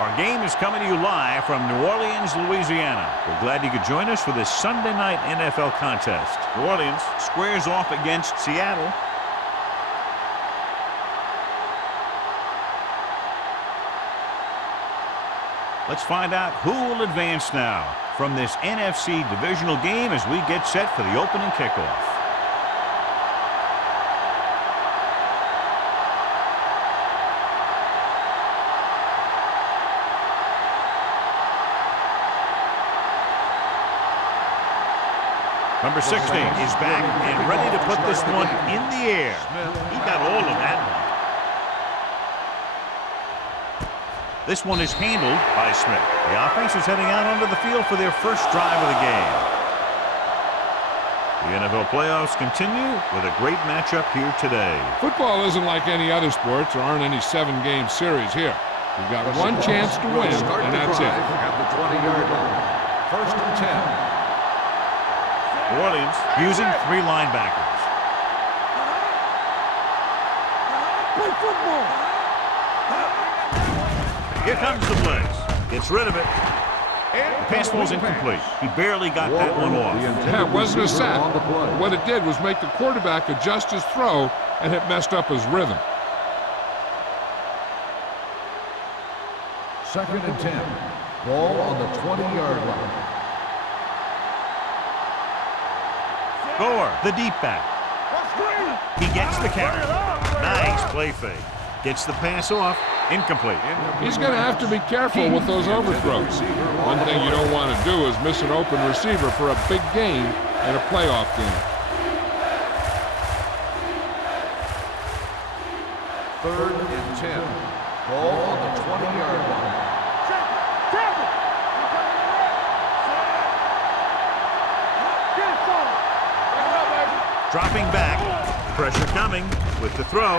Our game is coming to you live from New Orleans, Louisiana. We're glad you could join us for this Sunday night NFL contest. New Orleans squares off against Seattle. Let's find out who will advance now from this NFC divisional game as we get set for the opening kickoff. Number 16 is back and ready to put this one in the air. He got all of that one. This one is handled by Smith. The offense is heading out onto the field for their first drive of the game. The NFL playoffs continue with a great matchup here today. Football isn't like any other sports. There aren't any 7-game series here. You've got one chance to win, and that's it. At the 20-yard line. First and 10. New Orleans using 3 linebackers. Play football. Here comes the blitz. Gets rid of it. The pass falls incomplete. He barely got that one off. Yeah, it wasn't a sack. What it did was make the quarterback adjust his throw, and it messed up his rhythm. Second and 10. Ball on the 20-yard line. Gore, the deep back. He gets the carry. Nice play fake. Gets the pass off. Incomplete. He's going to have to be careful with those overthrows. One thing you don't want to do is miss an open receiver for a big gain in a playoff game. Third and 10. Ball on the 20-yard line. Dropping back. Pressure coming with the throw.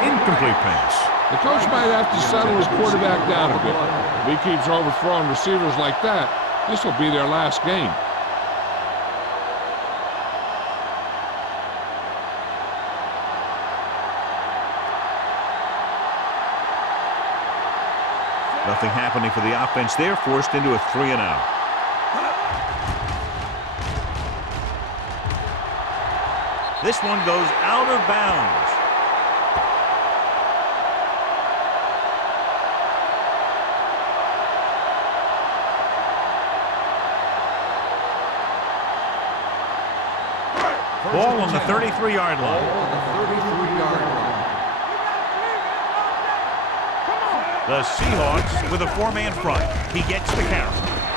Incomplete pass. The coach might have to settle his quarterback down a bit. If he keeps overthrowing receivers like that, this will be their last game. Nothing happening for the offense there, forced into a 3-and-out. This one goes out of bounds. Ball on the 33-yard line. The Seahawks with a 4-man front. He gets the carry.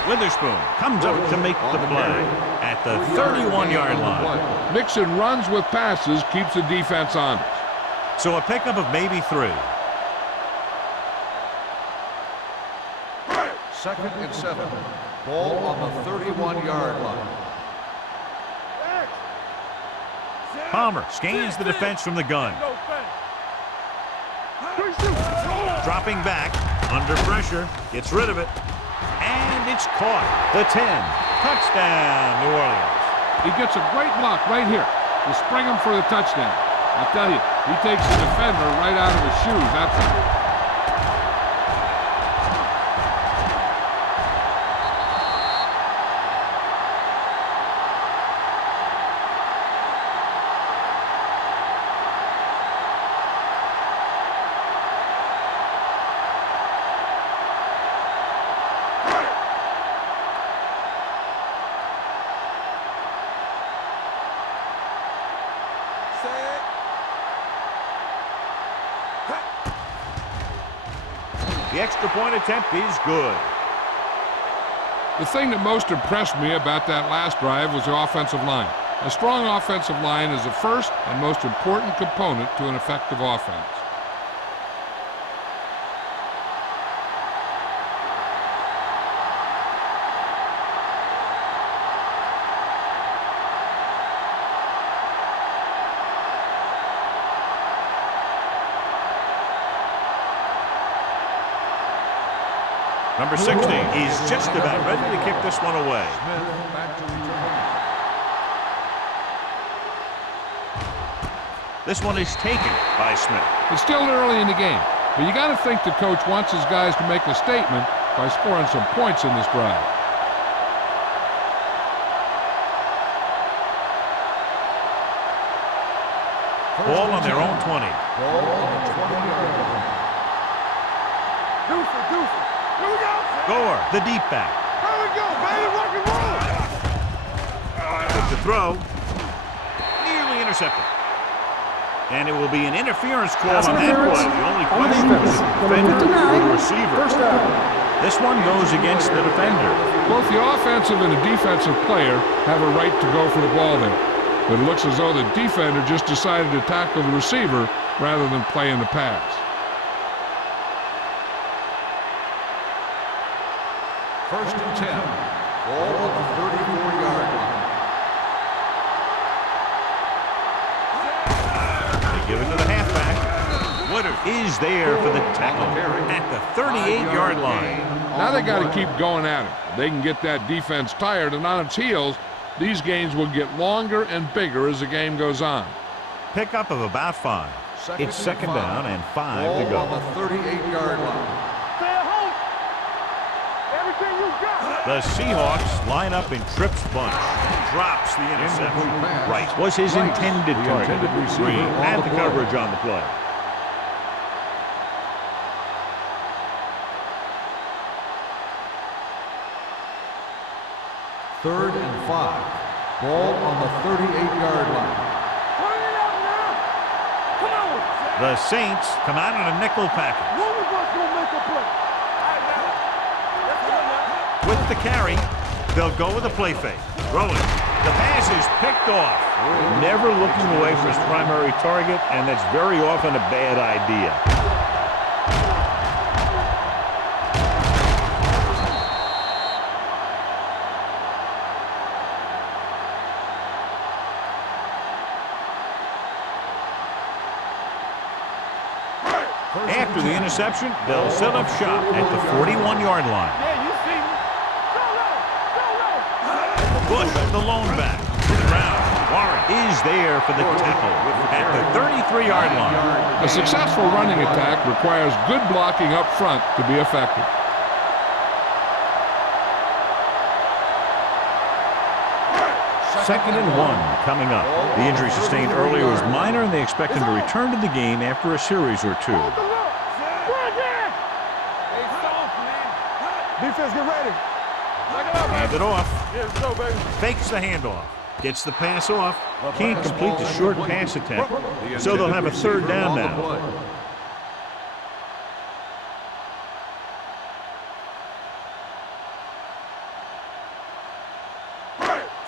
Witherspoon comes up to make the play at the 31-yard line. Mixon runs with passes, keeps the defense honest. So a pickup of maybe 3. Second and 7. Ball on the 31-yard line. Palmer scans the defense from the gun. Dropping back, under pressure, gets rid of it. And it's caught. The 10. Touchdown, New Orleans. He gets a great block right here to spring him for the touchdown. I'll tell you, he takes the defender right out of his shoes. That's it. The extra point attempt is good. The thing that most impressed me about that last drive was the offensive line. A strong offensive line is the first and most important component to an effective offense. Number 60 is just about ready to kick this one away. This one is taken by Smith. It's still early in the game. But you got to think the coach wants his guys to make a statement by scoring some points in this drive. Ball on their own 20. Ball on the 20-yard line. Deuce. Here we go. Gore, the deep back. Here we go, baby. Rock and roll. Took the throw. Nearly intercepted. And it will be an interference call on that play. The only question is the defender or the receiver. This one goes against the defender. Both the offensive and the defensive player have a right to go for the ball there. But it looks as though the defender just decided to tackle the receiver rather than play in the pass. First and 10. Ball on the 34-yard line. They give it to the halfback. Woodard is there for the tackle at the 38-yard line. Now they got to keep going at it. If they can get that defense tired and on its heels, these games will get longer and bigger as the game goes on. Pickup of about 5. It's second down and 5 to Ball go. on the 38-yard line. Stay at home. Everything you got. The Seahawks line up in Tripp's bunch. Drops the interception. Right was his intended target. Green had the coverage on the play. Third and 5. Ball on the 38-yard line. Turn it up now. Come on. The Saints come out in a nickel package. One of us gonna make a play. All right, now. Let's go now. With the carry, they'll go with a play fake. Rolling. The pass is picked off. Never looking away for his primary target, and that's very often a bad idea. After the interception, they'll set up shop at the 41-yard line. Yeah, you see me. Go, Bush, the lone back, to the ground. Warren is there for the tackle at the 33-yard line. A successful running attack requires good blocking up front to be effective. Second and 1 coming up. The injury sustained earlier was minor, and they expect him to return to the game after a series or 2. Hold the look. Right there. Hey, soft, man. Defense, get ready. Lock it up, Hand it off. Yeah, let's go, baby. Fakes the handoff. Gets the pass off. Can't complete the short pass attempt. So they'll have a third down now.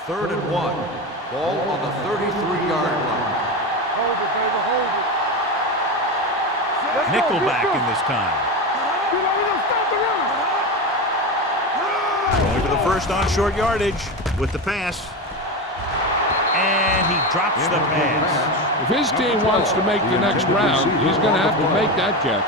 Third and 1. Ball on the 33-yard line. Hold it, baby, hold it. Let's go, Nickelback let's go. in this time. You know, we don't stop the run. Going for the first on short yardage with the pass. And he drops the pass. If his team wants to make the next round, he's going to have to make that catch.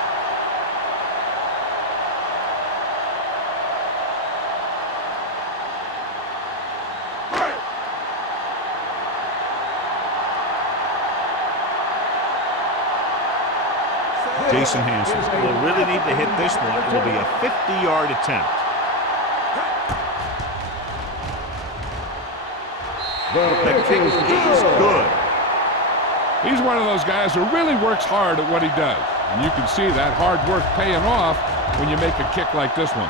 Jason Hansen will really need to hit this one. It'll be a 50-yard attempt. The kick is good. He's one of those guys who really works hard at what he does. And you can see that hard work paying off when you make a kick like this one.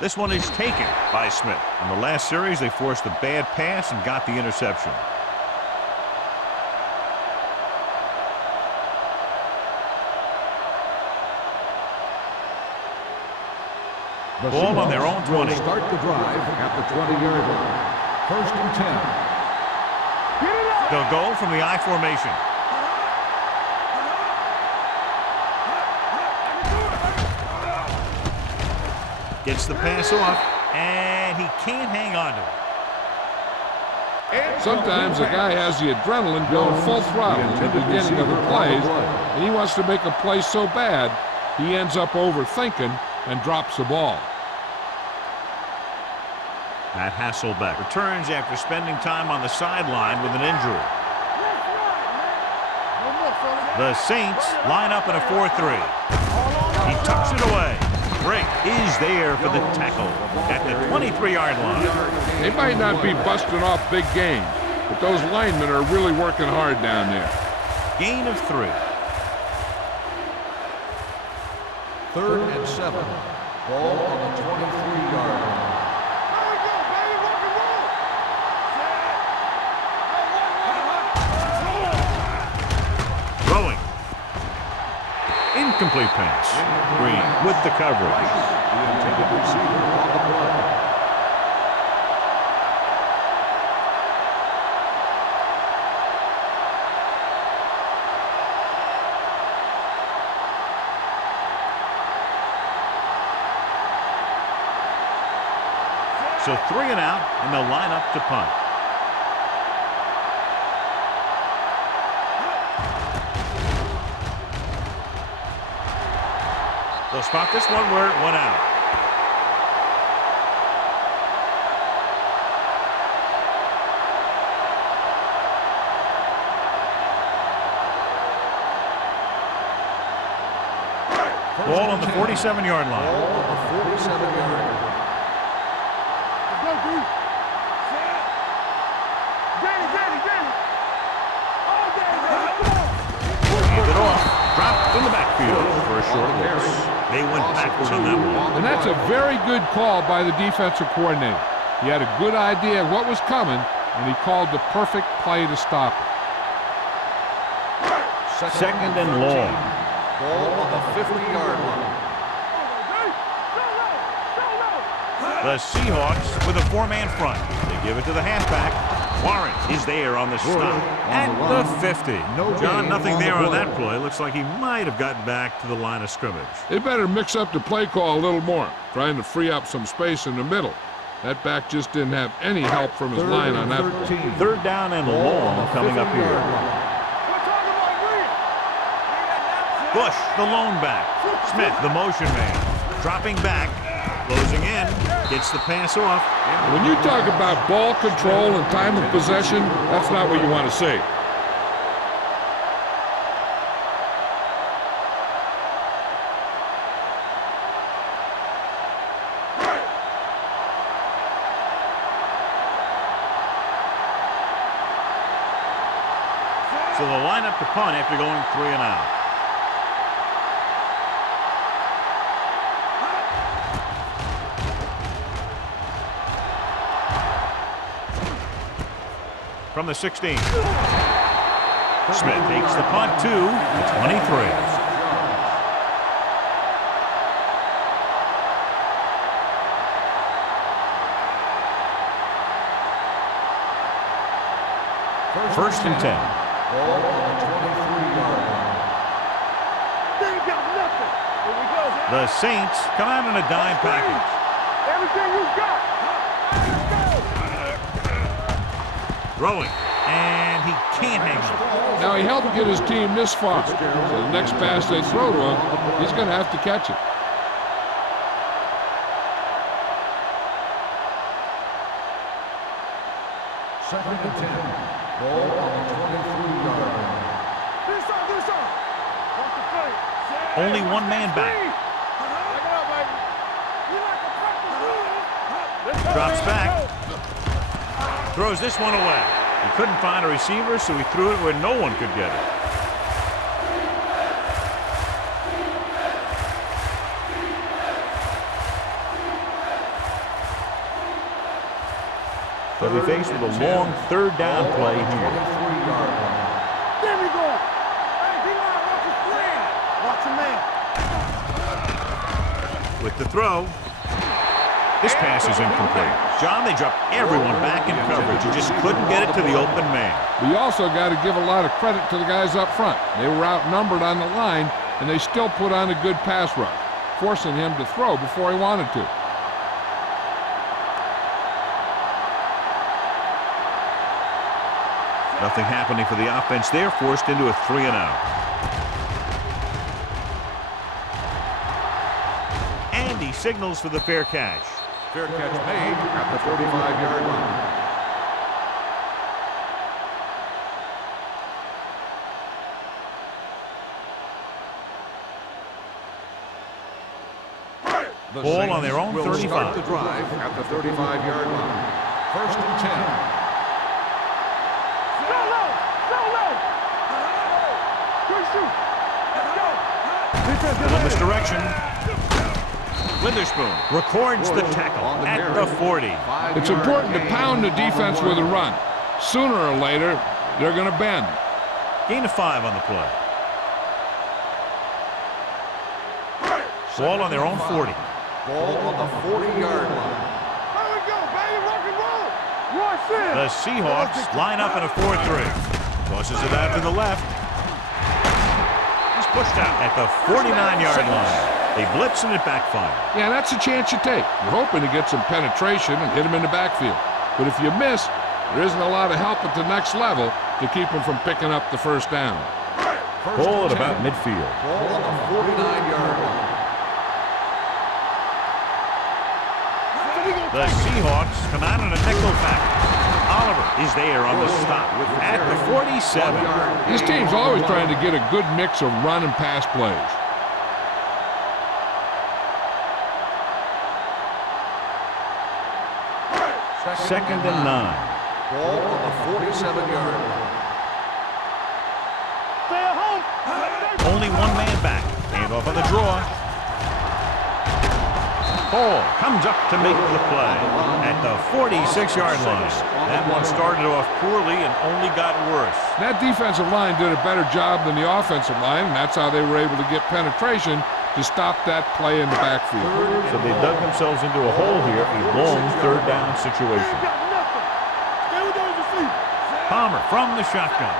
This one is taken by Smith. In the last series, they forced a bad pass and got the interception. Ball on their own 20. Start the drive at the 20-yard line. First and 10. They'll go from the I formation. Gets the pass off, and he can't hang on to it. Sometimes a guy has the adrenaline going full throttle at the beginning of the plays, and he wants to make a play so bad, he ends up overthinking and drops the ball. Matt Hasselbeck returns after spending time on the sideline with an injury. The Saints line up in a 4-3. He tucks it away. Drake is there for the tackle at the 23-yard line. They might not be busting off big games, but those linemen are really working hard down there. Gain of 3. 3rd and 7. Ball on the 23-yard line. Throwing. Incomplete pass. Green with the coverage. The intended receiver on the play. So 3 and out, and they'll line up to punt. They'll spot this one where it went out. Ball on the 47-yard line. Ball on the 47-yard line. Hand it off. Dropped in the backfield for a short loss. They went backwards on that one. And that's a very good call by the defensive coordinator. He had a good idea of what was coming, and he called the perfect play to stop it. Second and long. Ball on the 50-yard line. The Seahawks with a 4-man front. They give it to the halfback. Warren is there on the stop at the 50. John, nothing there on that play. Looks like he might have gotten back to the line of scrimmage. They better mix up the play call a little more, trying to free up some space in the middle. That back just didn't have any help from his line on that. 3rd down and long coming up here. Bush, the lone back. Smith, the motion man. Dropping back, closing in, gets the pass off. When you talk about ball control and time of possession, that's not what you want to say. So they'll line up to punt after going 3 and out. From the 16. Smith takes the punt to the 23. First and 10. Ball on the 23-yard line. The Saints come out in a dime package. Everything you got. Throwing, and he can't hang on. Now, he helped get his team this far. So the next pass they throw to him, he's going to have to catch it. Second and 10. Ball on the 23-yard line. Only one man back. Drops back. Throws this one away. He couldn't find a receiver, so he threw it where no one could get it. They'll be faced with a long 3rd down play here. 23-yard line. There we go. Hey, D-line, watch his plan. Watch him man. With the throw. This pass is incomplete. John, they dropped everyone back in coverage. He just couldn't get it to the open man. We also got to give a lot of credit to the guys up front. They were outnumbered on the line, and they still put on a good pass rush, forcing him to throw before he wanted to. Nothing happening for the offense there, forced into a 3-and-out. And he signals for the fair catch. Fair catch made at the 35-yard line. The Ball on their own will 35. Start the drive at the 35-yard line. 1st and 10. Solo! Quick shoot! Let's go! Defense, get Little ready. misdirection. Witherspoon records the tackle at the 40. It's important to pound the defense with a run. Sooner or later, they're going to bend. Gain of 5 on the play. Ball on their own 40. Ball on the 40-yard line. There we go, baby, rock and roll! Rush in! The Seahawks line up in a 4-3. Tosses it out to the left. He's pushed out at the 49-yard line. They blitz and it backfires. Yeah, that's a chance you take. You're hoping to get some penetration and hit him in the backfield. But if you miss, there isn't a lot of help at the next level to keep him from picking up the first down. Ball at about midfield. Ball on the 49-yard line. The Seahawks come out in a nickel package. Oliver is there on the stop at the 47. This team's always trying to get a good mix of run and pass plays. Second and 9. Ball on the 47-yard line. Stay at home! Only one man back. Handoff on the draw. Ball comes up to make the play at the 46-yard line. That one started off poorly and only got worse. That defensive line did a better job than the offensive line, and that's how they were able to get penetration to stop that play in the backfield. So they dug themselves into a hole here, a long third down situation. Got nothing! Stay with those receivers! Palmer from the shotgun.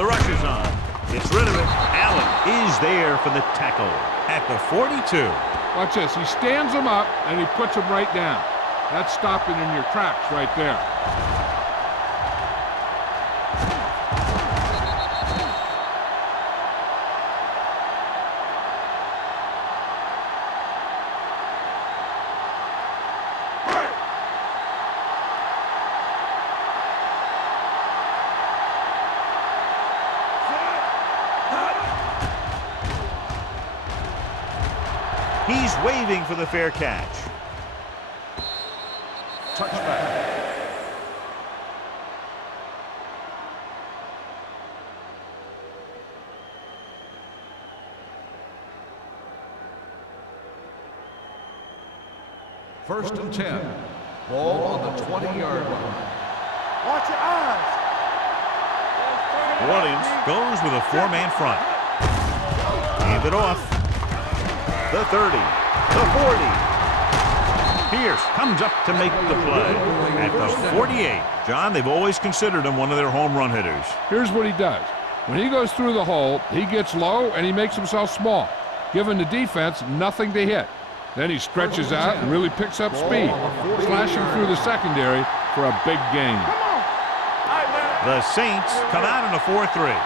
The rush is on. Gets rid of it. Allen is there for the tackle at the 42. Watch this. He stands him up, and he puts him right down. That's stopping in your tracks right there. He's waving for the fair catch. Touchback. First and 10. Ball on the 20-yard line. Watch your eyes! Williams goes with a 4-man front. Hand it off. The 30. The 40. Pierce comes up to make the play at the 48. John, they've always considered him one of their home run hitters. Here's what he does. When he goes through the hole, he gets low and he makes himself small, giving the defense nothing to hit. Then he stretches out and really picks up speed, slashing through the secondary for a big gain. The Saints come out in a 4-3.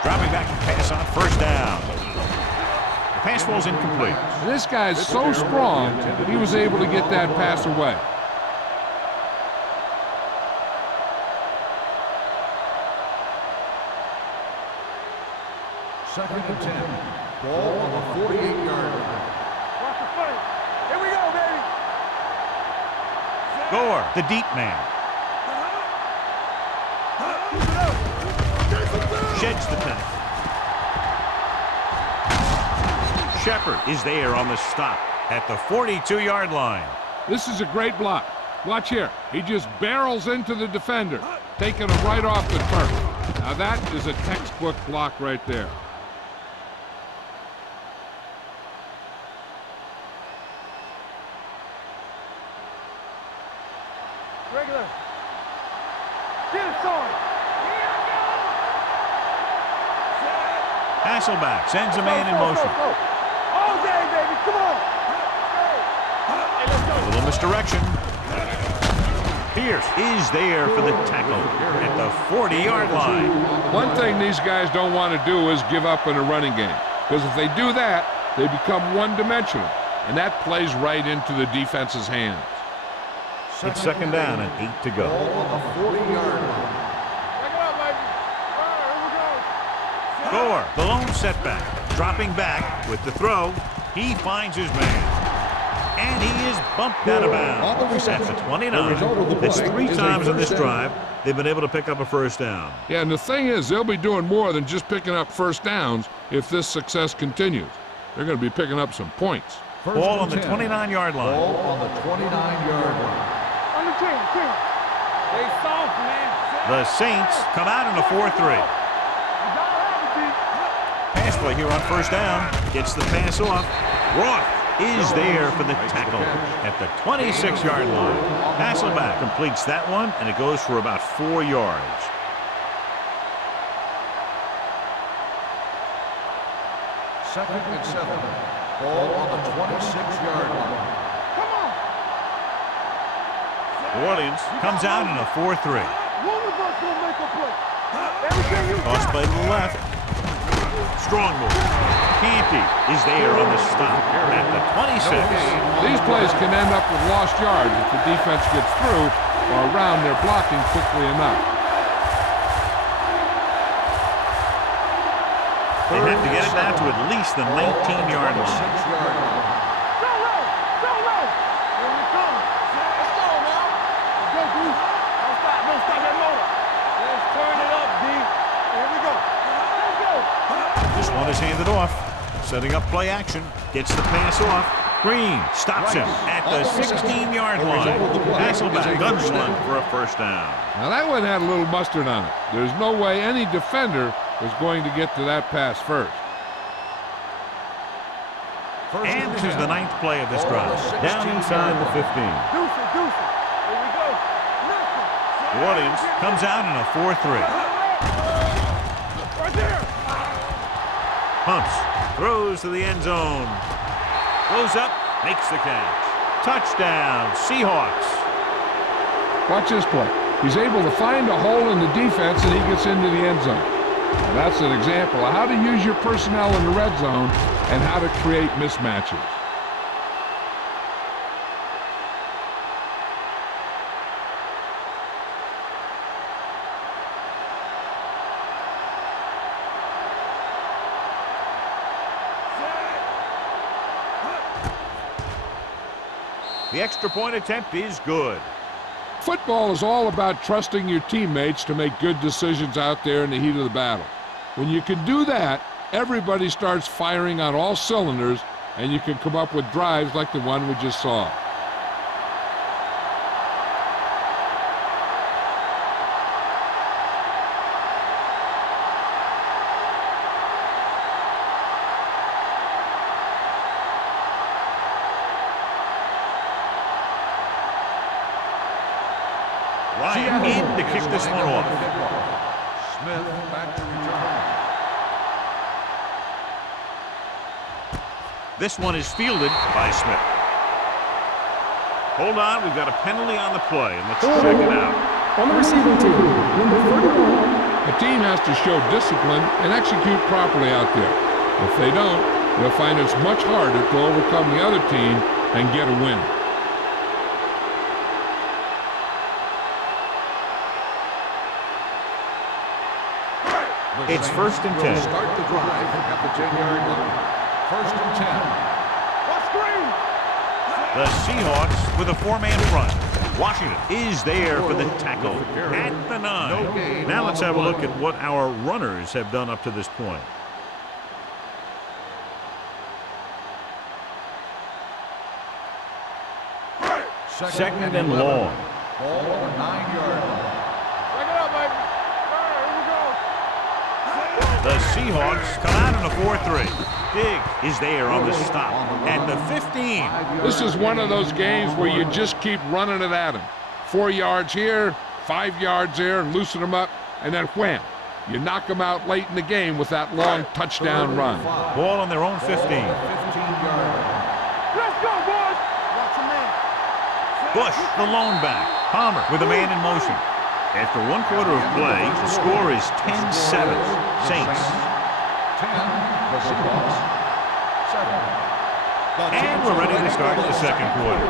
Dropping back to pass on first down. The pass ball's incomplete. This guy's so strong, he was able to get that pass away. Second and 10. Ball on the 48-yard line. Watch the play! Here we go, baby! Gore, the deep man. Sheds the penalty. Shepard is there on the stop at the 42-yard line. This is a great block. Watch here. He just barrels into the defender, taking him right off the turf. Now that is a textbook block right there. Regular. Get it, son. Hasselback sends a man in Go, motion. go, go. All day, baby. Come on. A little misdirection. Pierce is there for the tackle at the 40-yard line. One thing these guys don't want to do is give up in a running game, because if they do that, they become one-dimensional, and that plays right into the defense's hands. It's second down and 8 to go. On the 40-yard line. Gore, the lone setback, dropping back with the throw. He finds his man. And he is bumped out of bounds at the 29. That's 3 times in this drive they've been able to pick up a first down. Yeah, and the thing is, they'll be doing more than just picking up first downs if this success continues. They're going to be picking up some points. Ball on the 29-yard line. Ball on the 29-yard line. On the 10. They soft, man. The Saints come out in a 4-3. Pass play here on first down. Gets the pass off. Roth is there for the tackle at the 26-yard line. Hasselback completes that one, and it goes for about 4 yards. Second and 7. Ball on the 26-yard line. Come on. New Orleans comes out in a 4-3. One of us will make a play. Everything you Toss got. play to the left. Strong move. Canty is there on the stop at the 26. These plays can end up with lost yards if the defense gets through or around their blocking quickly enough. They have to get it down to at least the 19-yard line. 6-yard line. Go low. Here we come. Let's go now. Let's go, D. Don't stop that motor. Let's turn it up, D. Here we go. Let's go. This one is handed off. Setting up play action. Gets the pass off. Green stops him at the 16-yard line. Hasselback gunsling for a first down. Now that one had a little mustard on it. There's no way any defender was going to get to that pass first. And this is the 9th play of this drive. Down inside the 15. Deuce it. Here we go. New Orleans comes out in a 4-3. Right there. Pumps. Throws to the end zone. Goes up. Makes the catch. Touchdown, Seahawks. Watch this play. He's able to find a hole in the defense and he gets into the end zone. Now that's an example of how to use your personnel in the red zone and how to create mismatches. The extra point attempt is good. Football is all about trusting your teammates to make good decisions out there in the heat of the battle. When you can do that, everybody starts firing on all cylinders, and you can come up with drives like the one we just saw. Ryan in to kick this one off. Smith back to return. This one is fielded by Smith. Hold on, we've got a penalty on the play, and let's check it out. On the receiving team, number 31. A team has to show discipline and execute properly out there. If they don't, they'll find it's much harder to overcome the other team and get a win. It's first and 10. Start the drive at the 10-yard line. First and 10. What screen? The Seahawks with a 4-man front. Washington is there for the tackle at the 9. Now let's have a look at what our runners have done up to this point. Second and long. Ball on the 9-yard line. Check it out, baby. The Seahawks come out in a 4-3. Diggs is there on the stop at the 15. This is one of those games where you just keep running it at him. 4 yards here, 5 yards there, and loosen them up, and then wham. You knock them out late in the game with that long touchdown run. Ball on their own 15. 15-yard line. Let's go, boys. Watch your man. Bush, the lone back. Palmer with a man in motion. After 1 quarter of play, the score is 10-7. Saints. 10, the Seahawks. 7. And we're ready to start the second quarter.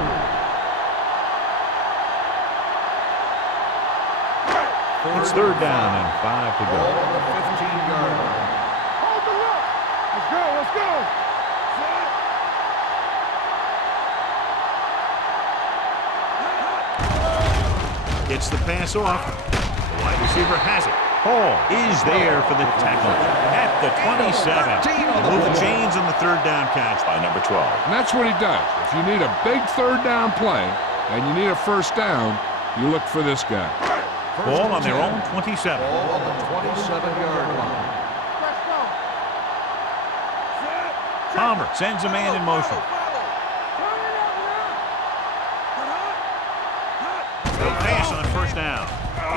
It's 3rd down and 5 to go. Ball on the 15-yard line. Hold the look. Let's go, let's go. Gets the pass off. The wide receiver has it. Hall is there for the tackle at the 27. They move the chains on the 3rd down catch by number 12. And that's what he does. If you need a big 3rd down play and you need a 1st down, you look for this guy. Ball on their own 27. Ball on the 27-yard line. Let's go. Palmer sends a man in motion. Turn it up now. No pass on 1st down.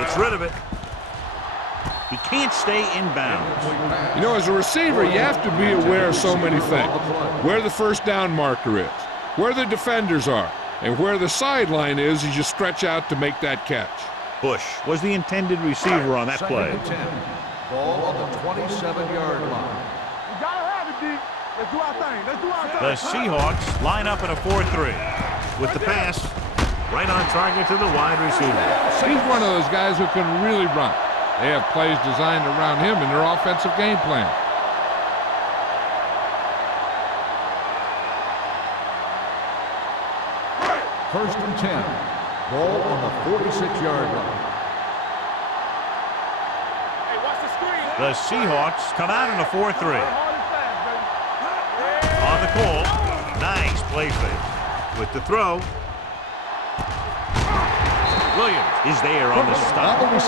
Gets rid of it. He can't stay in bounds. You know, as a receiver, you have to be aware of so many things. Where the 1st down marker is, where the defenders are, and where the sideline is as you stretch out to make that catch. Bush was the intended receiver on that play. 2nd and 10. Ball on the 27-yard line. We gotta have it, D. Let's do our thing. Let's do our thing. The Seahawks line up in a 4-3. With the pass, right on target to the wide receiver. He's one of those guys who can really run. They have plays designed around him in their offensive game plan. First and 10. Ball on the 46-yard line. Hey, watch the screen. The Seahawks come out in a 4-3. Hard and fast, baby. On the call, nice play fake. With the throw, Williams is there on the stop at the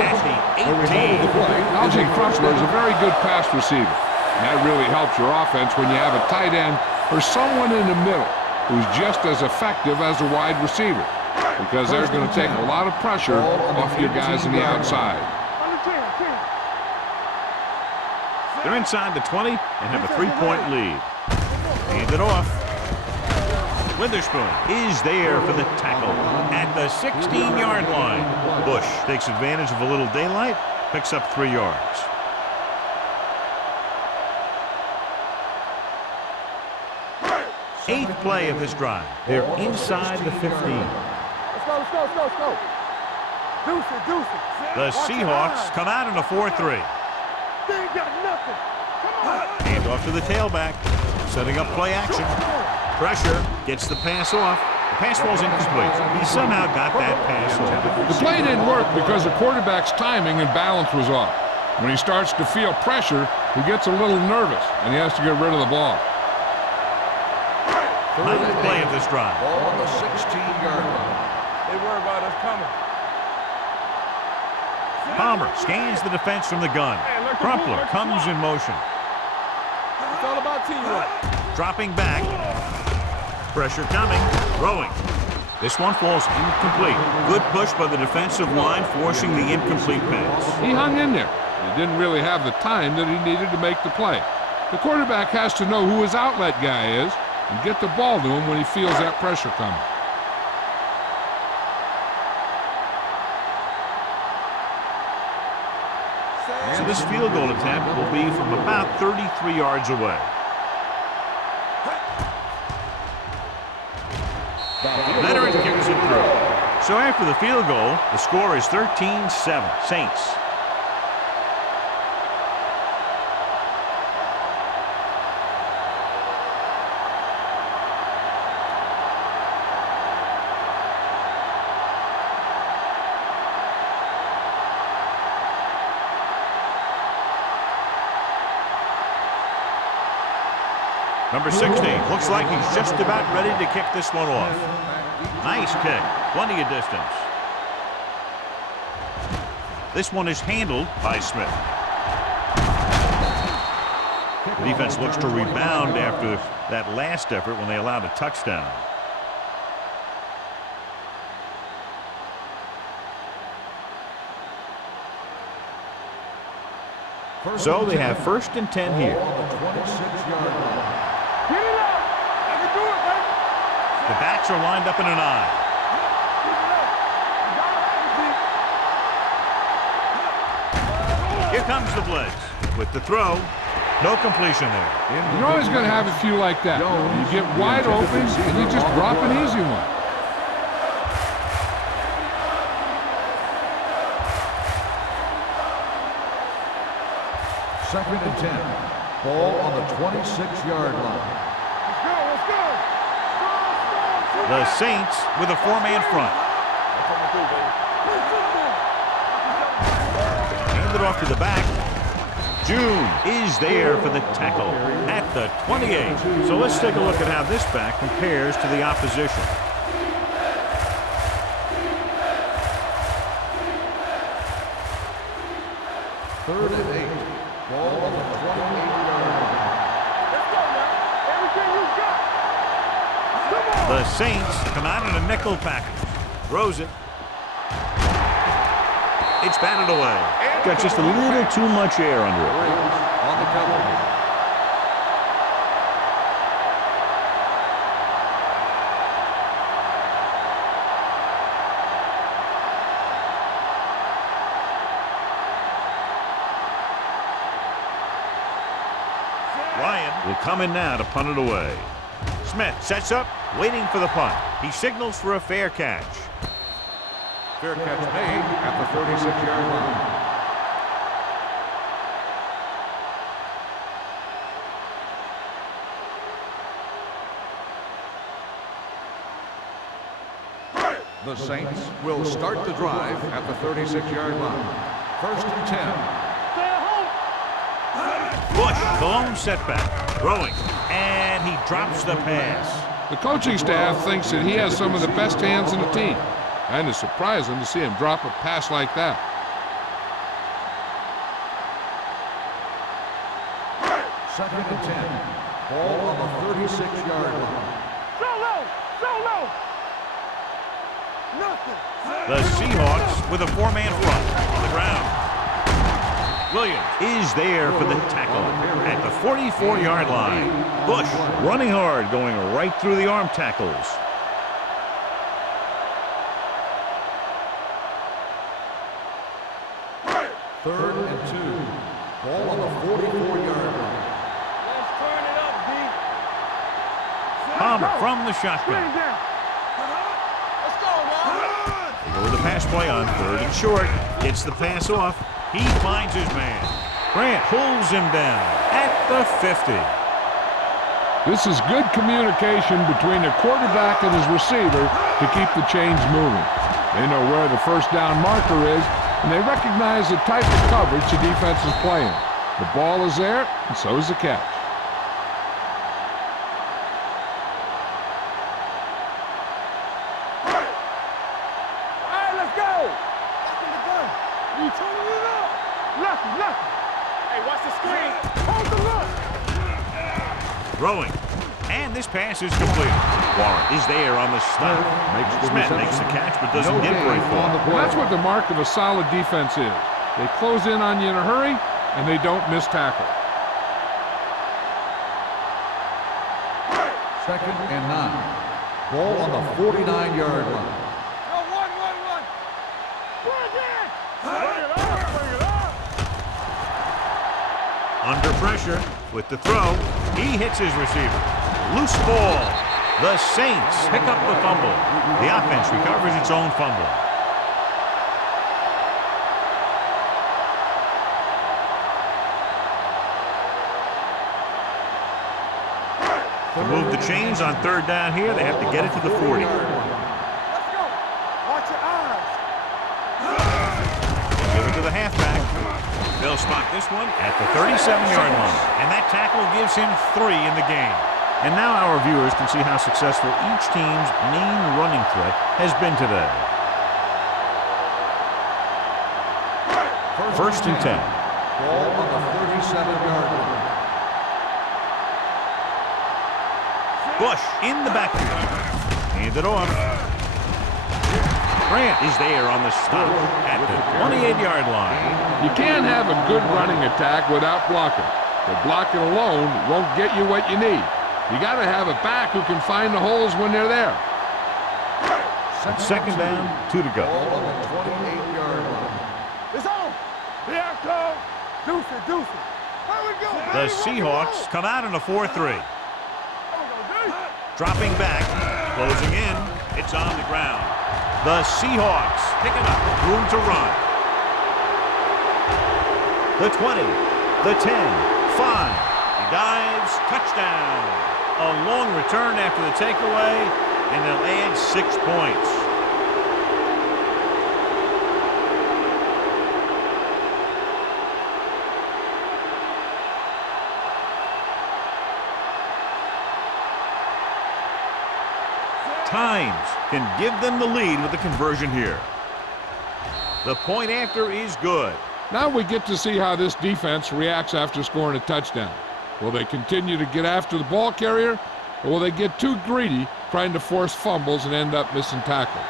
18. Algie Crumpler is a very good pass receiver. And that really helps your offense when you have a tight end or someone in the middle who's just as effective as a wide receiver, because they're going to take a lot of pressure off your guys on the outside. Under 10, 10. They're inside the 20 and have a 3-point lead. Hand it off. Witherspoon is there for the tackle at the 16-yard line. Bush takes advantage of a little daylight, picks up 3 yards. Eighth play of this drive. They're inside the 15. Let's go, let's go, let's go, let's go. Deuce it, deuce it. The Seahawks come out in a 4-3. They ain't got nothing. Come on. Hand off to the tailback, setting up play action. Pressure, gets the pass off. The pass falls incomplete. He somehow got that pass off. The play didn't work because the quarterback's timing and balance was off. When he starts to feel pressure, he gets a little nervous, and he has to get rid of the ball. Ninth play of this drive. Ball on the 16-yard line. They worry about us coming. Palmer scans the defense from the gun. Crumpler comes in motion. It's all about teamwork. Dropping back. Pressure coming. Throwing. This one falls incomplete. Good push by the defensive line, forcing the incomplete pass. He hung in there. He didn't really have the time that he needed to make the play. The quarterback has to know who his outlet guy is and get the ball to him when he feels that pressure coming. So this field goal attempt will be from about 33 yards away. Leonard kicks it through. So after the field goal, the score is 13-7, Saints. Number 16 looks like he's just about ready to kick this one off. Nice kick, plenty of distance. This one is handled by Smith. The defense looks to rebound after that last effort when they allowed a touchdown. So they have 1st and 10 here. Get it up. I can do it, baby. The backs are lined up in an I. Here comes the blitz with the throw. No completion there. You're always going to have a few like that. You get wide open, and you just drop an easy one. Second and 10. Ball on the 26-yard line. Let's go. The Saints with a four-man front. Hand it off to the back. June is there for the tackle at the 28. So let's take a look at how this back compares to the opposition. Third and 8. Ball on the 28-yard line. Let's go now. Everything you got. Come on. The Saints come out in a nickel package. Throws it. It's batted away. Got just a little too much air under it. On the cover. Ryan will come in now to punt it away. Smith sets up, waiting for the punt. He signals for a fair catch. Fair catch made at the 36-yard line. The Saints will start the drive at the 36-yard line. First and 10. Bush, the lone setback, throwing, and he drops the pass. The coaching staff thinks that he has some of the best hands in the team. And it's surprising to see him drop a pass like that. Second and 10. Ball on the 36-yard line. Solo. Nothing. The Seahawks with a four-man front on the ground. Williams is there for the tackle at the 44-yard line. Bush running hard, going right through the arm tackles. Third and 2. Ball on the 44-yard line. Let's turn it up, D. Palmer from the shotgun. Let's go, man. They go with the pass play on third and short. Gets the pass off. He finds his man. Grant pulls him down at the 50. This is good communication between the quarterback and his receiver to keep the chains moving. They know where the first down marker is, and they recognize the type of coverage the defense is playing. The ball is there, and so is the catch. All right, let's go. You turning it up. Lucky. Hey, watch the screen. Hold the look. Throwing. And this pass is completed. Warren is there on the stop. Smith makes the catch but doesn't get very far. And that's what the mark of a solid defense is. They close in on you in a hurry, and they don't miss tackle. Second and 9. Ball on the 49-yard line. Go, one. Bring it up. Under pressure with the throw. He hits his receiver. Loose ball. The Saints pick up the fumble. The offense recovers its own fumble. To move the chains on third down here, they have to get it to the 40. Let's go. Watch your eyes. Give it to the halfback. They'll spot this one at the 37-yard line. And that tackle gives him 3 in the game. And now our viewers can see how successful each team's main running threat has been today. First and 10. Ball on the 37-yard line. Bush in the backfield. Hand it off. Grant is there on the stop at the 28-yard line. You can't have a good running attack without blocking. The blocking alone won't get you what you need. You got to have a back who can find the holes when they're there. Second down, 2 to go. Ball on the 28-yard line. It's on. Here I come. Deuce it, deuce it. Here we go, The baby. Seahawks come out in a 4-3. Here we go, D. Dropping back, closing in, it's on the ground. The Seahawks pick it up, room to run. The 20, the 10, 5. He dives, touchdown. A long return after the takeaway, and they'll add 6 points. Times can give them the lead with the conversion here. The point after is good. Now we get to see how this defense reacts after scoring a touchdown. Will they continue to get after the ball carrier, or will they get too greedy trying to force fumbles and end up missing tackles?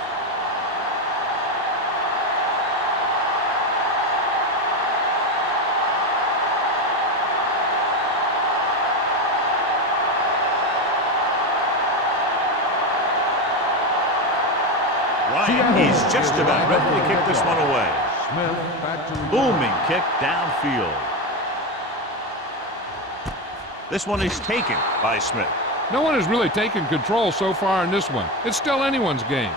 Ryan is just about ready to kick this one away. Smith back to Booming kick downfield. This one is taken by Smith. No one has really taken control so far in this one. It's still anyone's game.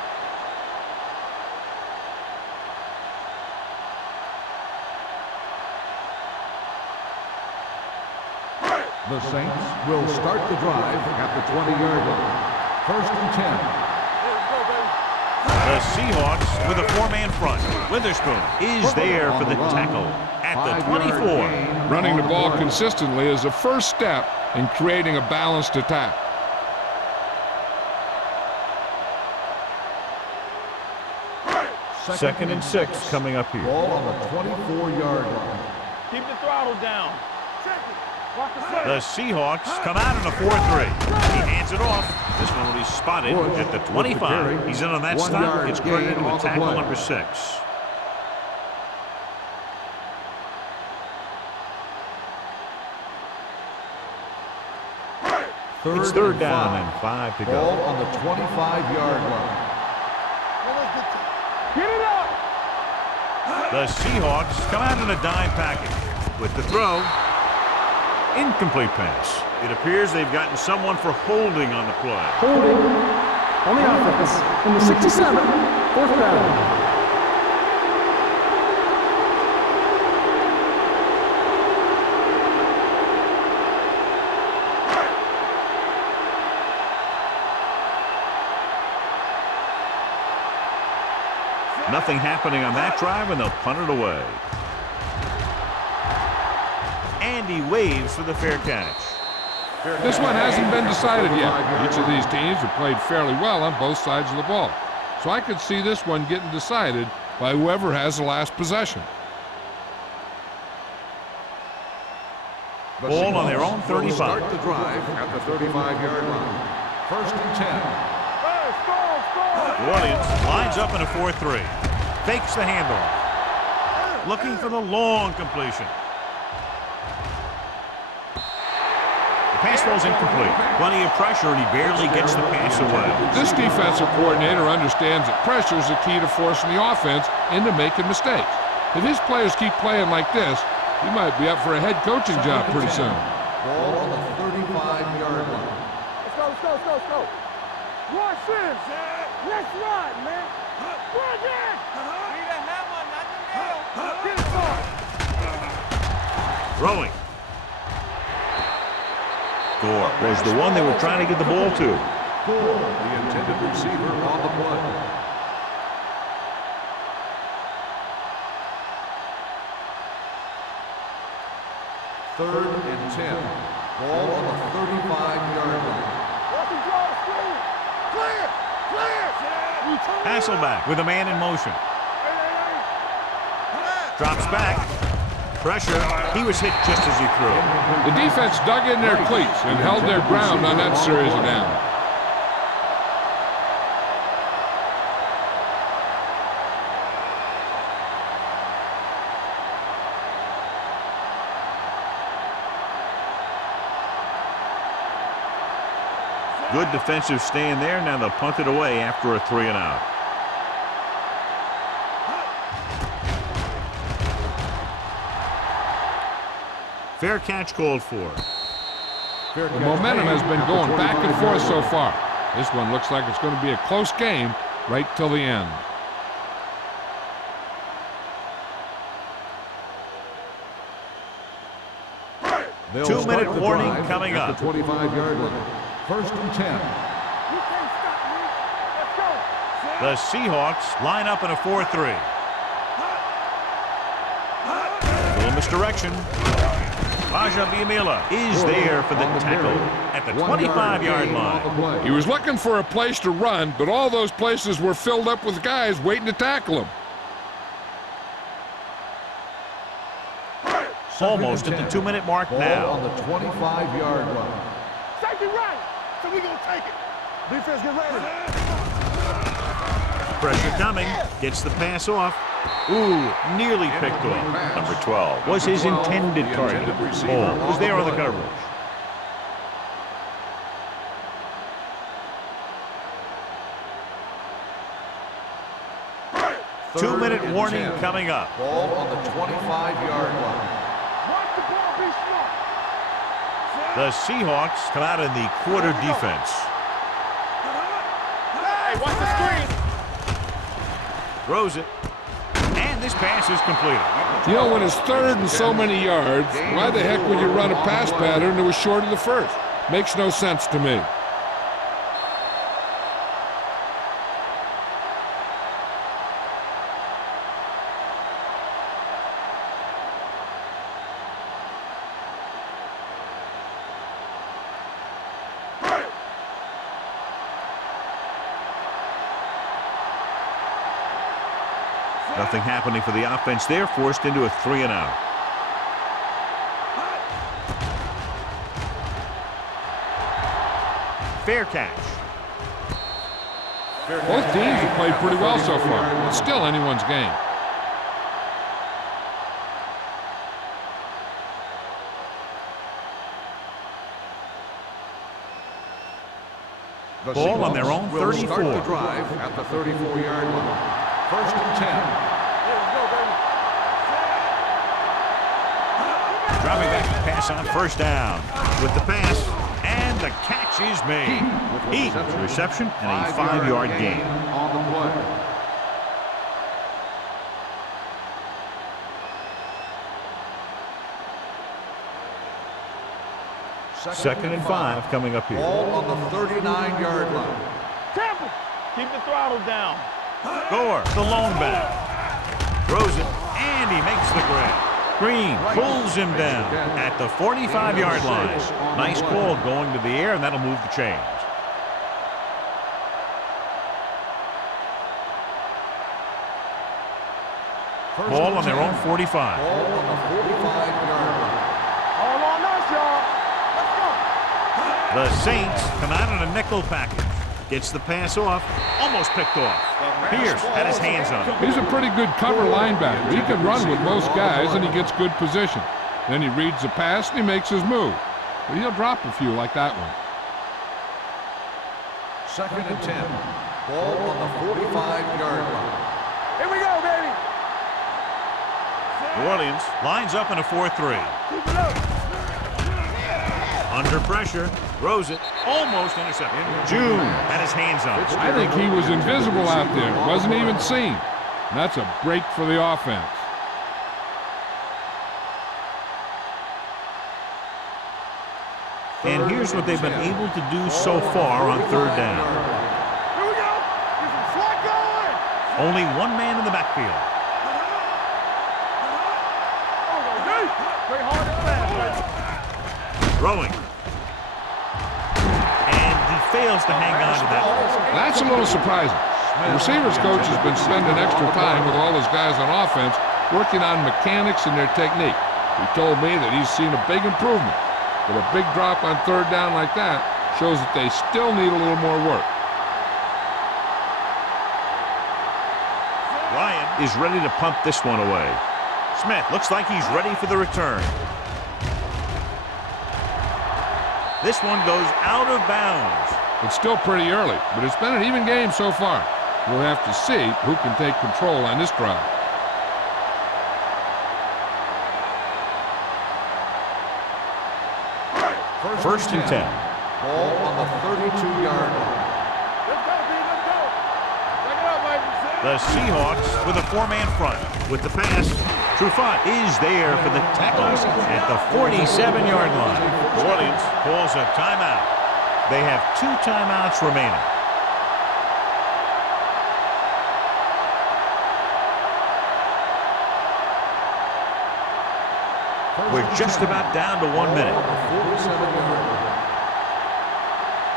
The Saints will start the drive at the 20-yard line. 1st and 10. The Seahawks with a 4-man front. Witherspoon is there for the tackle at the 24. Running the ball consistently is the first step in creating a balanced attack. Second and 6 coming up here. Ball on the 24-yard line. Keep the throttle down. Check it. Watch the play. The Seahawks come out in a 4-3. He hands it off. This one will be spotted at the 25. He's in on that stop. It's credited with tackle number 6. It's third down and 5 to go. Ball on the 25-yard line. Get it up. The Seahawks come out in a dime package with the throw. Incomplete pass. It appears they've gotten someone for holding on the play. Holding on the offense. Number 67, 4th down. Nothing happening on that drive, and they'll punt it away. And he waves for the fair catch. This one hasn't been decided yet. Each of these teams have played fairly well on both sides of the ball. So I could see this one getting decided by whoever has the last possession. Ball on their own 35. Start the drive at the 35-yard line. 1st and 10. Hey, score. New Orleans lines up in a 4-3. Fakes the handoff. Looking for the long completion. The pass falls incomplete. Plenty of pressure, and he barely gets the pass away. This defensive coordinator understands that pressure is the key to forcing the offense into making mistakes. If his players keep playing like this, he might be up for a head coaching job pretty soon. Ball on the 35-yard line. Let's go. Watch this. Let's run, man. Run it. Need a hammer, not the nail. Get it going. Throwing. Gore was the one they were trying to get the ball to. Gore, the intended receiver on the play. Third and 10. Ball on the 35-yard line. Watch him draw the screen. Clear. Hasselback with a man in motion. Drops back. Pressure. He was hit just as he threw. The defense dug in their cleats and held their ground on that series of downs. Good defensive stand there. Now they'll punt it away after a 3-and-out. Fair catch called for. The momentum has been going back and forth so far. This one looks like it's going to be a close game right till the end. They'll 2-minute start the warning drive coming at up. the 25-yard line. First and 10. You can't stop me. Let's go. The Seahawks line up in a 4-3. Little misdirection. Raja Biamila is there for the tackle at the 25-yard line. He was looking for a place to run, but all those places were filled up with guys waiting to tackle him. Almost at the 2-minute mark Ball now. on the 25-yard line. Safety right. So we gonna take it. Defense get ready. Pressure coming. Gets the pass off. Ooh, nearly picked off. Number 12 was his intended target. Ball was there on the coverage. Two-minute warning coming up. Ball on the 25-yard line. Watch the ball be smart. The Seahawks come out in the quarter defense. Hey, watch the screen. Throws it. And this pass is completed. You know, when it's third and so many yards, why the heck would you run a pass pattern that was short of the first? Makes no sense to me. Nothing happening for the offense there, forced into a 3-and-out. Fair catch. Both teams have played pretty well so far. It's still anyone's game. The Ball on their own Seahawks will 34. start the drive at the 34-yard line. First and 10. Let's go, baby. Dropping back to pass on first down. With the pass, and the catch is made. Heat, reception, and a 5-yard gain. On the play. Second and 5 coming up here. Ball on the 39-yard line. Temple. Keep the throttle down. Gore, the lone back. Throws it, and he makes the grab. Green pulls him down at the 45-yard line. Nice call going to the air, and that'll move the chains. Ball on their own 45. Ball on the 45-yard line. All on us, y'all. Let's go. The Saints come out in a nickel package. Gets the pass off, almost picked off. Pierce had his hands on it. He's a pretty good cover linebacker. He can run with most guys, and he gets good position. Then he reads the pass, and he makes his move. But he'll drop a few like that one. Second and 10. Ball on the 45-yard line. Here we go, baby. New Orleans lines up in a 4-3. Keep it up. Under pressure, throws it, almost intercepted. June had his hands on it. I think he was invisible out there. Wasn't even seen. And that's a break for the offense. And here's what they've been able to do so far on third down. Here we go. Get some slack going. Only one man in the backfield. Play hard and fast. Throwing. And he fails to hang on to that. That's a little surprising. The receivers coach has been spending extra time with all his guys on offense working on mechanics and their technique. He told me that he's seen a big improvement. But a big drop on third down like that shows that they still need a little more work. Ryan is ready to pump this one away. Smith looks like he's ready for the return. This one goes out of bounds. It's still pretty early, but it's been an even game so far. We'll have to see who can take control on this drive. first and 10. Ball on the 32-yard line. Let's go, B. Let's go. Check it out, baby. The Seahawks with a 4-man front. With the pass, Trufant is there for the tackle at the 47-yard line. The audience calls a timeout. They have 2 timeouts remaining. We're just about down to 1 minute. 47-yard line.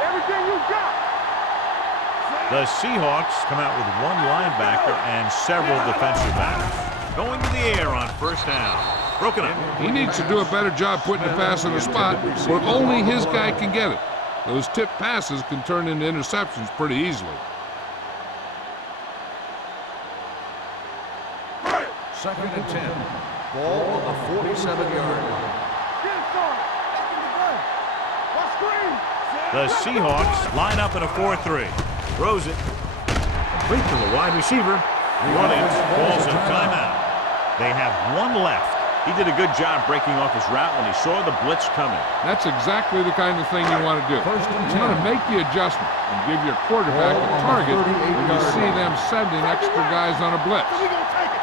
Everything you got. The Seahawks come out with 1 linebacker and several defensive backs. Going to the air on first down. Broken up. He needs to do a better job putting the pass in the spot where only his guy can get it. Those tip passes can turn into interceptions pretty easily. Second and 10. Ball on the 47-yard line. Get it started. Back in the gun. Watch screen. The Seahawks line up in a 4-3. Throws it. Complete to the wide receiver. The audience calls a timeout. They have 1 left. He did a good job breaking off his route when he saw the blitz coming. That's exactly the kind of thing you want to do. You want to make the adjustment and give your quarterback a target when you see them sending extra guys on a blitz. We gonna take it.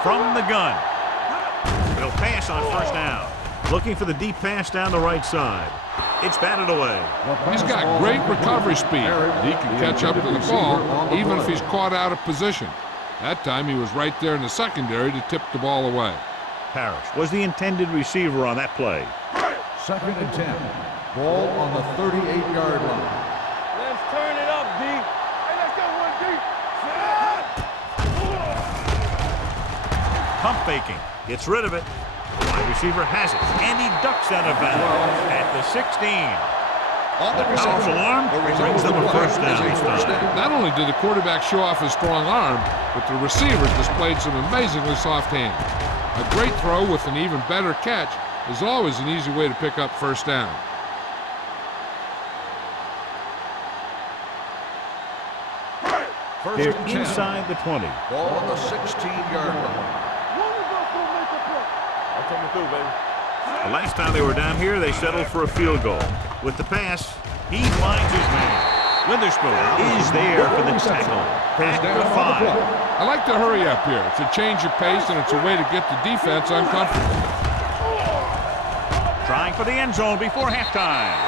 From the gun. They'll pass on first down. Looking for the deep pass down the right side. It's batted away. He's got great recovery speed. He can catch up to the ball even if he's caught out of position. That time he was right there in the secondary to tip the ball away. Parrish was the intended receiver on that play. Second and 10. Ball on the 38-yard line. Let's turn it up, D. Hey, let's go, 1D. Pump faking. Gets rid of it. The wide receiver has it. And he ducks out of bounds at the 16. On the House alarm brings them a first down this time. Not only did the quarterback show off his strong arm, but the receivers displayed some amazingly soft hands. A great throw with an even better catch is always an easy way to pick up first down. First They're and 10. inside the 20. Ball on the 16-yard line. One of us will make a play. I'll take it through, baby. The last time they were down here, they settled for a field goal. With the pass, he finds his man. Witherspoon is there for the tackle. At the 5. I like to hurry up here. It's a change of pace and it's a way to get the defense uncomfortable. Trying for the end zone before halftime.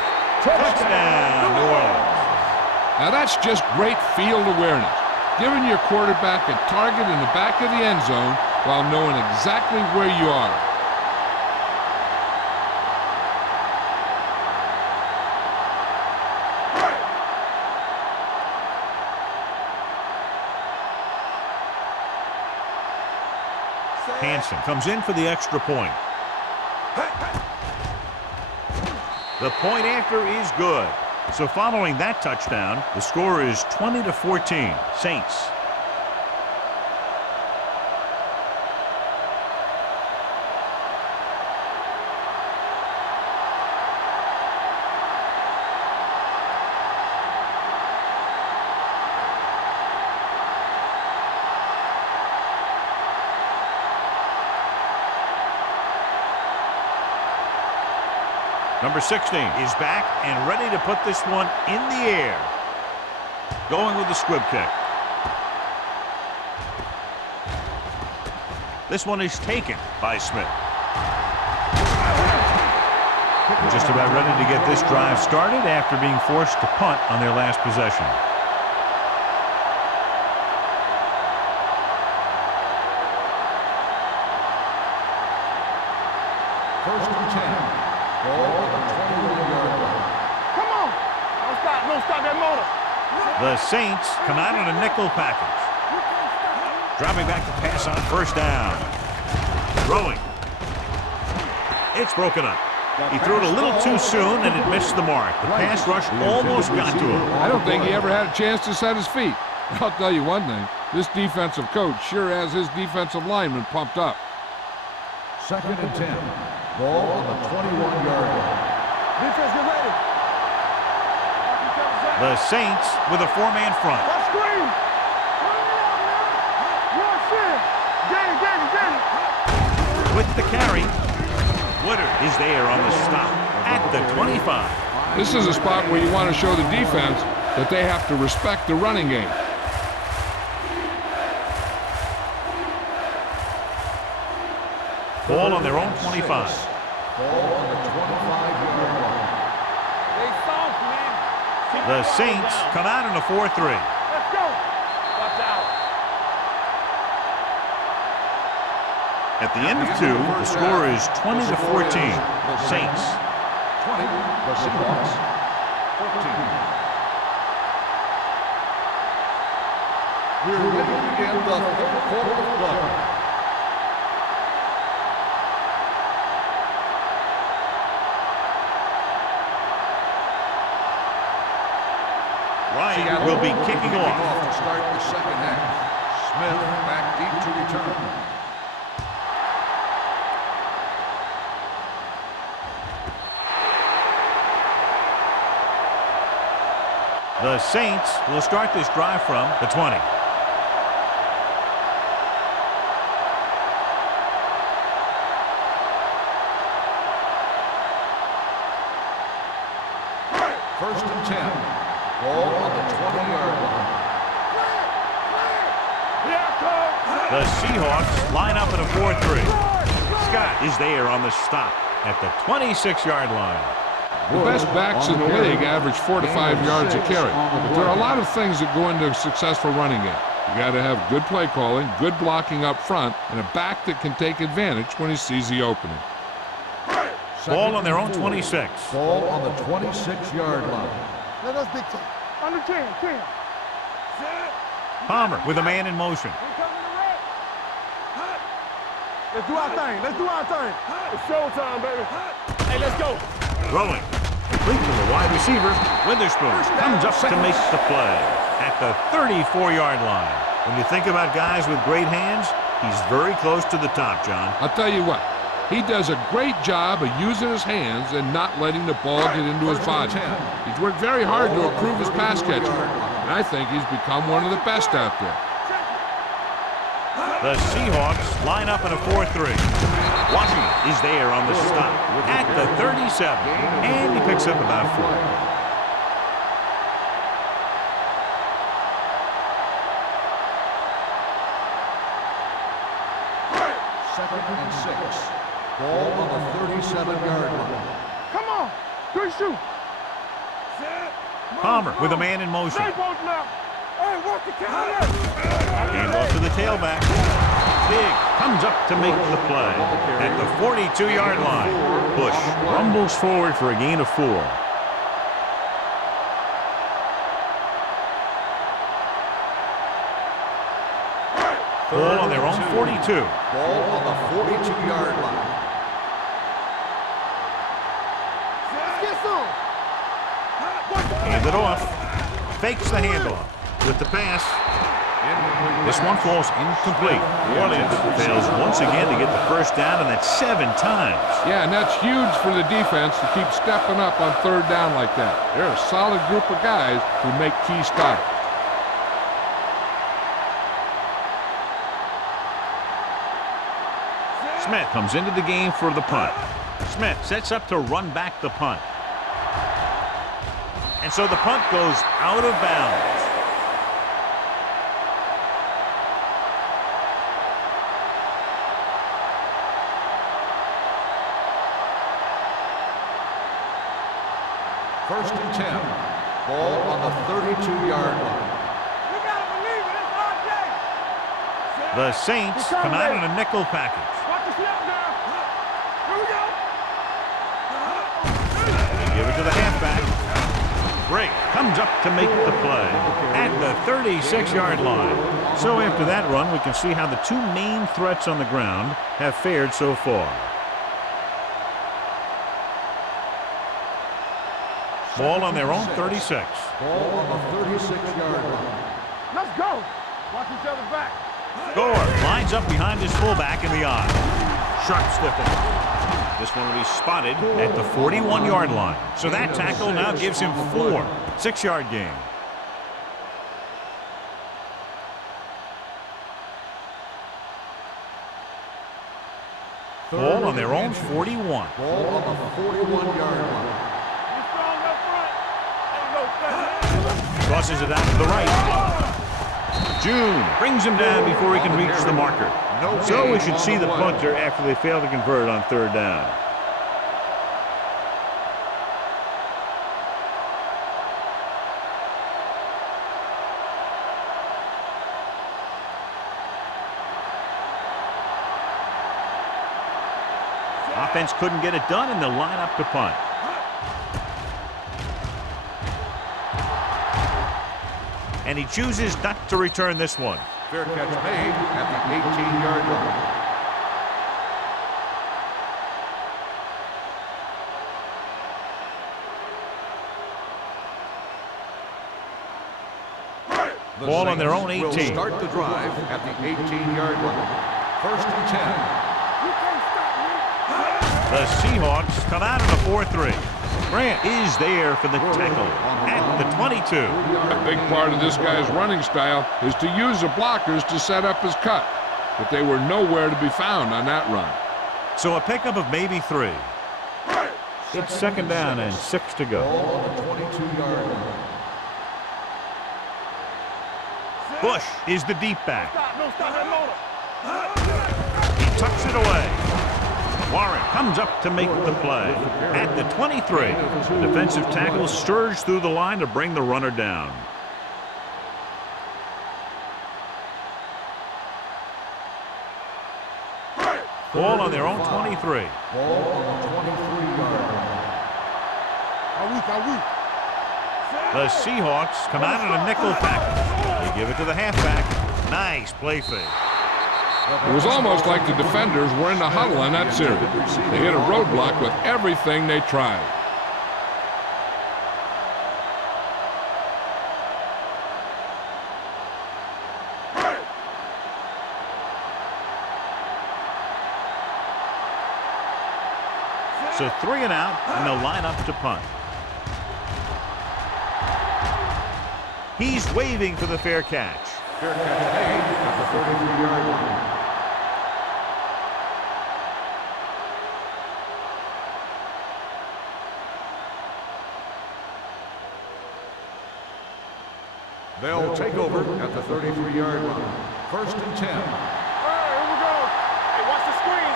Touchdown, New Orleans. Now that's just great field awareness. Giving your quarterback a target in the back of the end zone while knowing exactly where you are. Hansen comes in for the extra point. The point after is good. So following that touchdown, the score is 20-14, Saints. Number 16 is back and ready to put this one in the air. Going with the squib kick. This one is taken by Smith. Just about ready to get this drive started after being forced to punt on their last possession. First and 10. Ball on the 21-yard line. Come on. Don't stop that motor. The Saints come out in a nickel package. Dropping back to pass on first down. Throwing. It's broken up. He threw it a little too soon and it missed the mark. The pass rush almost got to him. I don't think he ever had a chance to set his feet. I'll tell you one thing, this defensive coach sure has his defensive lineman pumped up. Second and 10. Ball on the 21-yard line. Defense, get ready. The Saints with a 4-man front. Watch screen. Watch it. Get it. With the carry, Woodard is there on the stop. at the 25. This is a spot where you want to show the defense that they have to respect the running game. Ball on their own 25. Ball on the 25-yard line. They soft, man. The Saints come out in a 4-3. Let's go. Watch out. At the end of 2, the score is 20-14. Saints. 20, the Seahawks. 14. We're ready to begin the third quarter of play. Ryan will be kicking off. To start the second half. Smith back deep to return. The Saints will start this drive from the 20. First and 10. Ball on the 20-yard line. The Seahawks line up in a 4-3. Scott is there on the stop at the 26-yard line. The best backs in the league average 4 to 5 yards a carry. But there are a lot of things that go into a successful running game. You got to have good play calling, good blocking up front, and a back that can take advantage when he sees the opening. Ball on their own 26. Ball on the 26-yard line. Let us big time. Under 10. Palmer with a man in motion. Let's do our thing. It's showtime, baby. Hey, let's go. Throwing. Complete to the wide receiver. Witherspoon comes up to make the play at the 34-yard line. When you think about guys with great hands, he's very close to the top, John. I'll tell you what, he does a great job of using his hands and not letting the ball get into his body. He's worked very hard to improve his pass catching, and I think he's become one of the best out there. The Seahawks line up in a 4-3. Washington is there on the stop at the 37, and he picks up about 4. Second and 6. Ball on the 37-yard line. Come on. Good shoot. Palmer with a man in motion. Hey, watch the counter. Hand off to the tailback. Big comes up to make the play at the 42-yard line. Bush rumbles forward for a gain of 4. Ball on their own 42. Ball on the 42-yard line. Hand it off. Fakes the handoff with the pass. This one falls incomplete. New Orleans fails once again to get the first down, and that's 7 times. Yeah, and that's huge for the defense to keep stepping up on third down like that. They're a solid group of guys who make key stops. Smith comes into the game for the punt. Smith sets up to run back the punt. And so the punt goes out of bounds. First and 10. Ball on the 32-yard line. You gotta believe it. It's RJ. The Saints come out in a nickel package. Watch the snap now. Here we go. They give it to the halfback. Drake comes up to make the play at the 36-yard line. So after that run, we can see how the two main threats on the ground have fared so far. Ball on their own 36. Ball on the 36-yard line. Let's go. Watch each other back. Gore lines up behind his fullback in the eye. Sharp stiffing. This one will be spotted at the 41-yard line. So that tackle now gives him 4. 6-yard gain. Ball on their own 41. Ball on the 41-yard line. You strong up front. Ain't no thing. Crosses it out to the right. June brings him down before he can reach the marker. So we should see the punter after they fail to convert on third down. Offense couldn't get it done, and they'll line up to punt. And he chooses not to return this one. Fair catch made at the 18-yard line. Ball on their own 18. Will start the drive at the 18-yard line. 1st and 10. The Seahawks come out in a 4-3. Grant is there for the tackle at the 22. A big part of this guy's running style is to use the blockers to set up his cut, but they were nowhere to be found on that run. So a pickup of maybe 3. It's 2nd down and 6 to go. Ball on the 22-yard line. Bush is the deep back. Don't stop that motor. He tucks it away. Warren comes up to make the play at the 23. The defensive tackle surged through the line to bring the runner down. Ball on their own 23. Ball on the 23-yard line. The Seahawks come out in a nickel package. They give it to the halfback. Nice play fake. It was almost like the defenders were in the huddle in that series. They hit a roadblock with everything they tried. So 3 and out, and they'll line up to punt. He's waving for the fair catch. Fair catch made at the 33-yard line. They'll take over at the 33-yard line. 1st and 10. All right, here we go. Hey, watch the screen.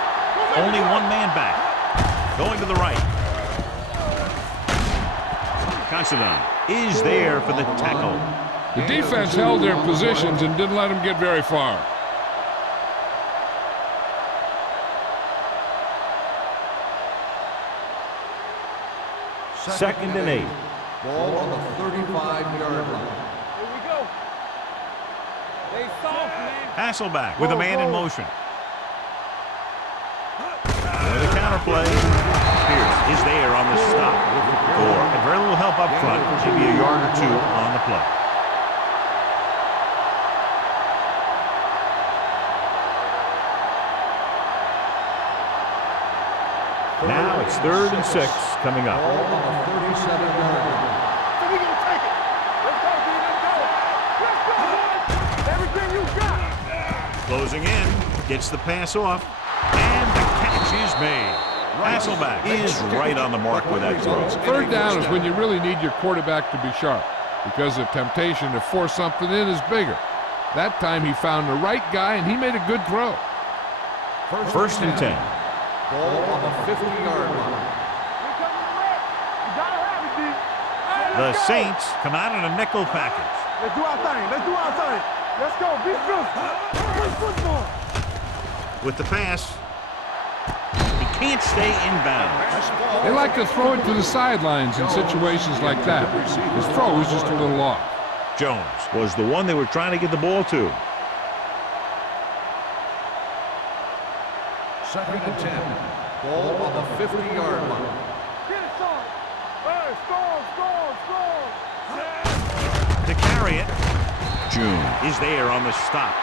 Only one man back. Going to the right. Considine is there for the tackle. The defense held their positions and didn't let them get very far. Second and 8. Ball on the 35-yard line. Here we go. They soft, man. Hasselback with a man in motion. The counter play. Pierce is there on the stop. Gore had very little help up front. Maybe a yard or 2 on the play. Now it's 3rd and 6 coming up. Ball on the 37-yard line. So we gonna take it. Let's go, D. Let's go. Let's go, boys. Everything you got. Closing in. Gets the pass off. And the catch is made. Hasselback is right on the mark with that throw. 3rd down is when you really need your quarterback to be sharp, because the temptation to force something in is bigger. That time he found the right guy, and he made a good throw. 1st and 10. Ball on the 50-yard line. We coming to work. You gotta have it, D. Hey, The let's go. Saints come out in a nickel package. Let's do our thing. Let's do our thing. Let's go. Be physical. Play football. With the pass, he can't stay inbound. They like to throw it to the sidelines in situations like that. His throw was just a little off. Jones was the one they were trying to get the ball to. 2nd and 10. Ball on the 50-yard line. Get it, son. Hey, score. To carry it, June is there on the stop.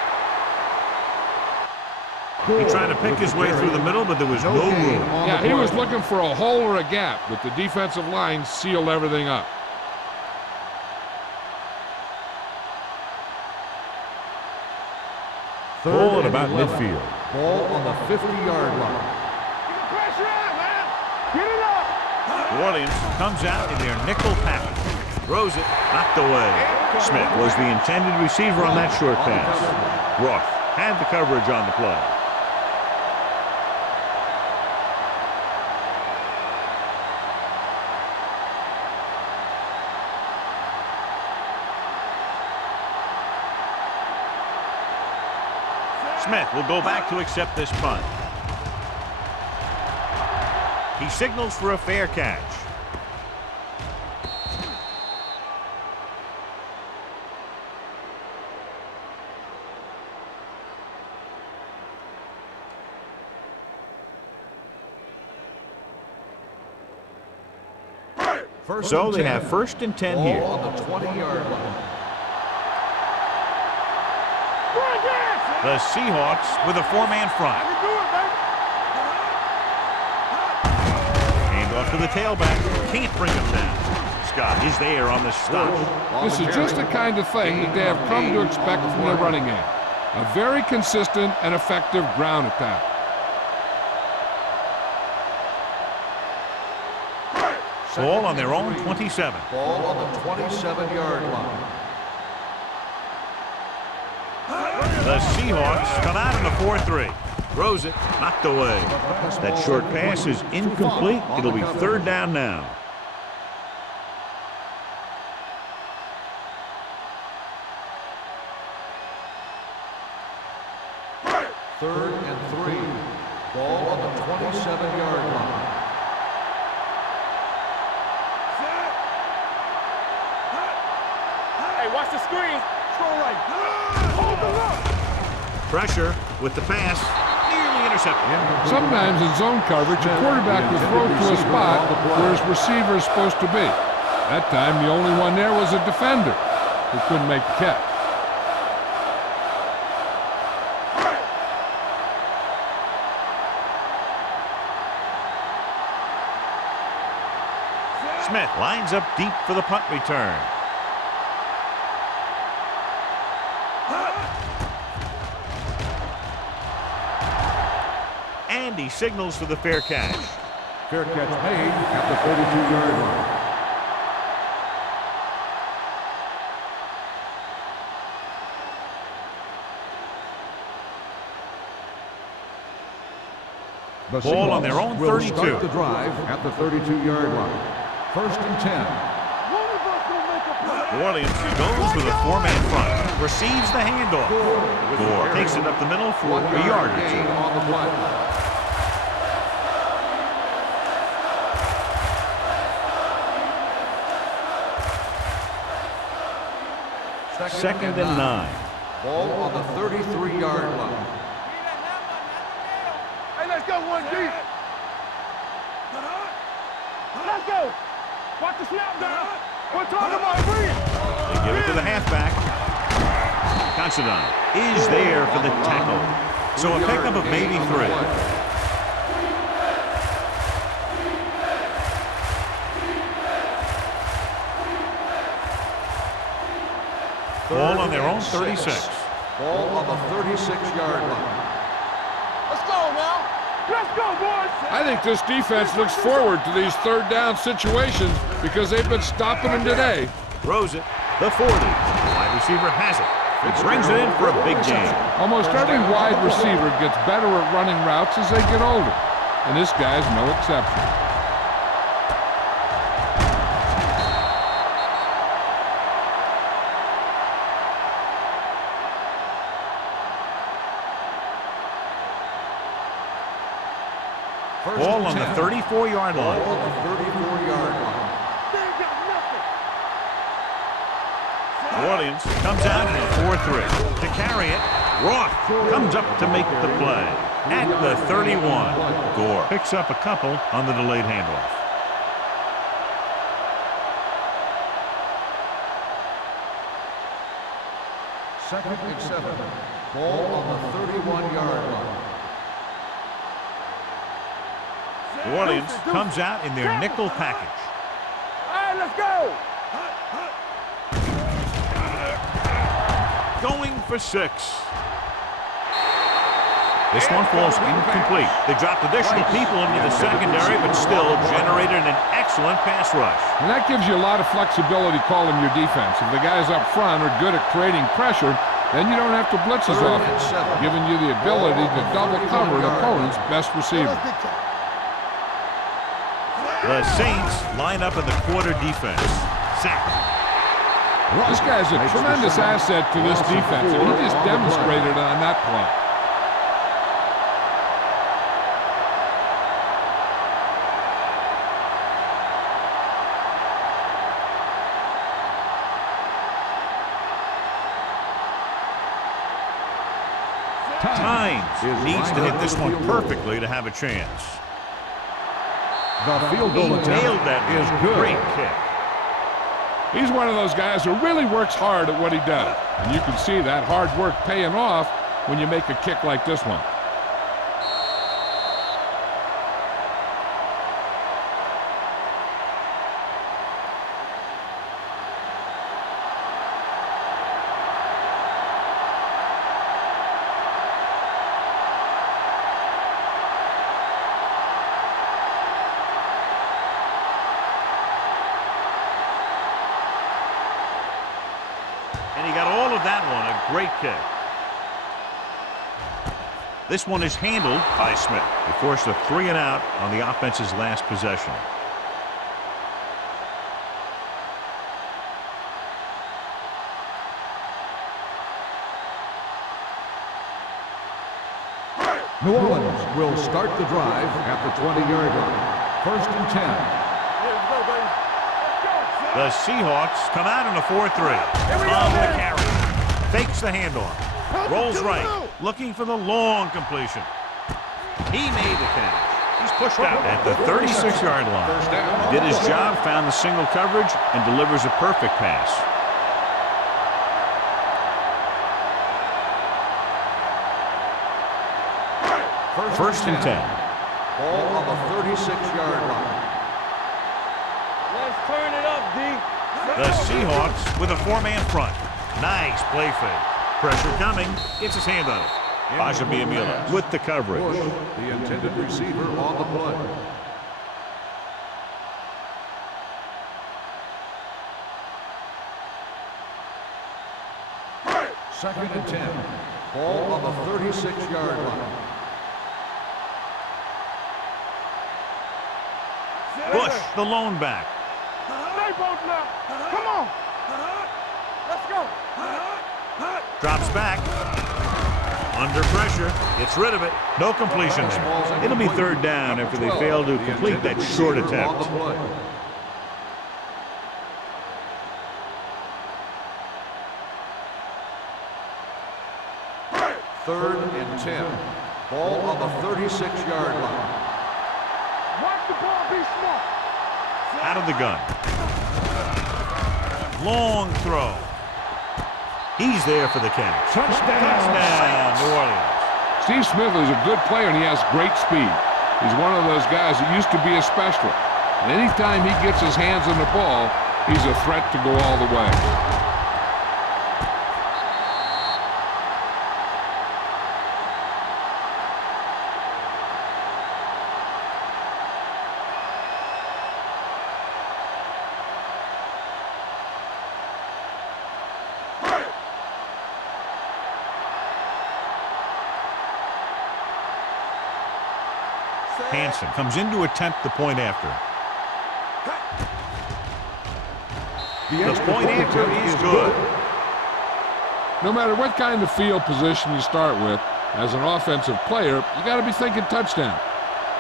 He tried to pick his way through the middle, but there was no room. Yeah, he was looking for a hole or a gap, but the defensive line sealed everything up. Ball at about midfield. Ball on the 50-yard line. New Orleans comes out in their nickel package. Throws it, knocked away. Smith was the intended receiver on that short pass. Roth had the coverage on the play. Smith will go back to accept this punt. He signals for a fair catch. So they have 1st and 10 here. On the 20-yard line. The Seahawks with a 4-man front. Hand off to the tailback. Can't bring him down. Scott is there on the stop. This is just the kind of thing that they have come to expect from their running game. A very consistent and effective ground attack. Ball on their own 27. Ball on the 27-yard line. The Seahawks come out in a 4-3. Throws it, knocked away. That short pass is incomplete. It'll be 3rd down now. Third and 3. Ball on the 27-yard line. Hey, watch the screen. Throw right. Hold them up. Pressure with the pass. Nearly intercepted. Sometimes in zone coverage, a quarterback will throw to a spot where his receiver is supposed to be. That time, the only one there was a defender who couldn't make the catch. Smith lines up deep for the punt return. And he signals for the fair catch. Fair catch made at the 32-yard line. The Ball on their own 32. Will start the drive at the 32-yard line. 1st and 10. New Orleans goes with a 4-man front. Receives the handoff. Gore takes it up the middle for a yard or Gain 2. on the play. Second and 9. Ball on the 33-yard line. Hey, let's go, 1D. Let's go. Watch the snap down. We're talking about read. They give it to the halfback. Considine is there for the tackle. So a pickup of maybe 3. Ball on their own 36. Ball on the 36-yard line. Let's go now. Let's go, boys. I think this defense looks forward to these 3rd down situations because they've been stopping them today. Throws it. The 40. The wide receiver has it. He brings it in for a big gain. Almost every wide receiver gets better at running routes as they get older, and this guy's no exception. Ball on the 34-yard Ball line. on the 34-yard line. They ain't got nothing. New Orleans comes out in a 4-3. To carry it, Roth comes up to make the play. At the 31, Gore picks up a couple on the delayed handoff. Second and 7. Ball on the 31-yard line. New Orleans comes out in their nickel package. All right, let's go. Going for 6. This one falls incomplete. They dropped additional people into the secondary, but still generated an excellent pass rush. And that gives you a lot of flexibility calling your defense. If the guys up front are good at creating pressure, then you don't have to blitz as often, giving you the ability to double cover an opponent's best receiver. The Saints line up in the quarter defense. Sack. This guy's a tremendous asset to this defense, and he just demonstrated it on that play. Tynes needs to hit this one perfectly to have a chance. The field goal attempt nailed that. Is good. Great kick. He's one of those guys who really works hard at what he does. And you can see that hard work paying off when you make a kick like this one. And he got all of that one, a great kick. This one is handled by Smith. He forced a 3-and-out on the offense's last possession. New Orleans will start the drive at the 20-yard line. 1st and 10. Let's go, baby. Let's go. The Seahawks come out in a 4-3. On the carry. Fakes the handoff. Rolls right. Looking for the long completion. He made the catch. He's pushed out at the 36-yard line. Did his job, found the single coverage, and delivers a perfect pass. First and 10. Ball on the 36-yard line. Let's turn it up, D. The Seahawks with a 4-man front. Nice play fake. Pressure coming. Gets his hand on it. Bajabiamila with the coverage. Bush, the intended receiver on the play. Second and 10. Ball on the 36-yard line. Bush, the lone back. Stay both now. Come on. Let's go. Drops back. Under pressure. Gets rid of it. No completion there. It'll be 3rd down after they fail to complete that short attempt. 3rd and 10. Ball on the 36-yard line. Watch the ball, be smart. Out of the gun. Long throw. He's there for the catch. Touchdown, New Orleans. Steve Smith is a good player, and he has great speed. He's one of those guys that used to be a specialist. And anytime he gets his hands on the ball, he's a threat to go all the way. Hansen comes in to attempt the point after. The point after is good. No matter what kind of field position you start with, as an offensive player, you got to be thinking touchdown.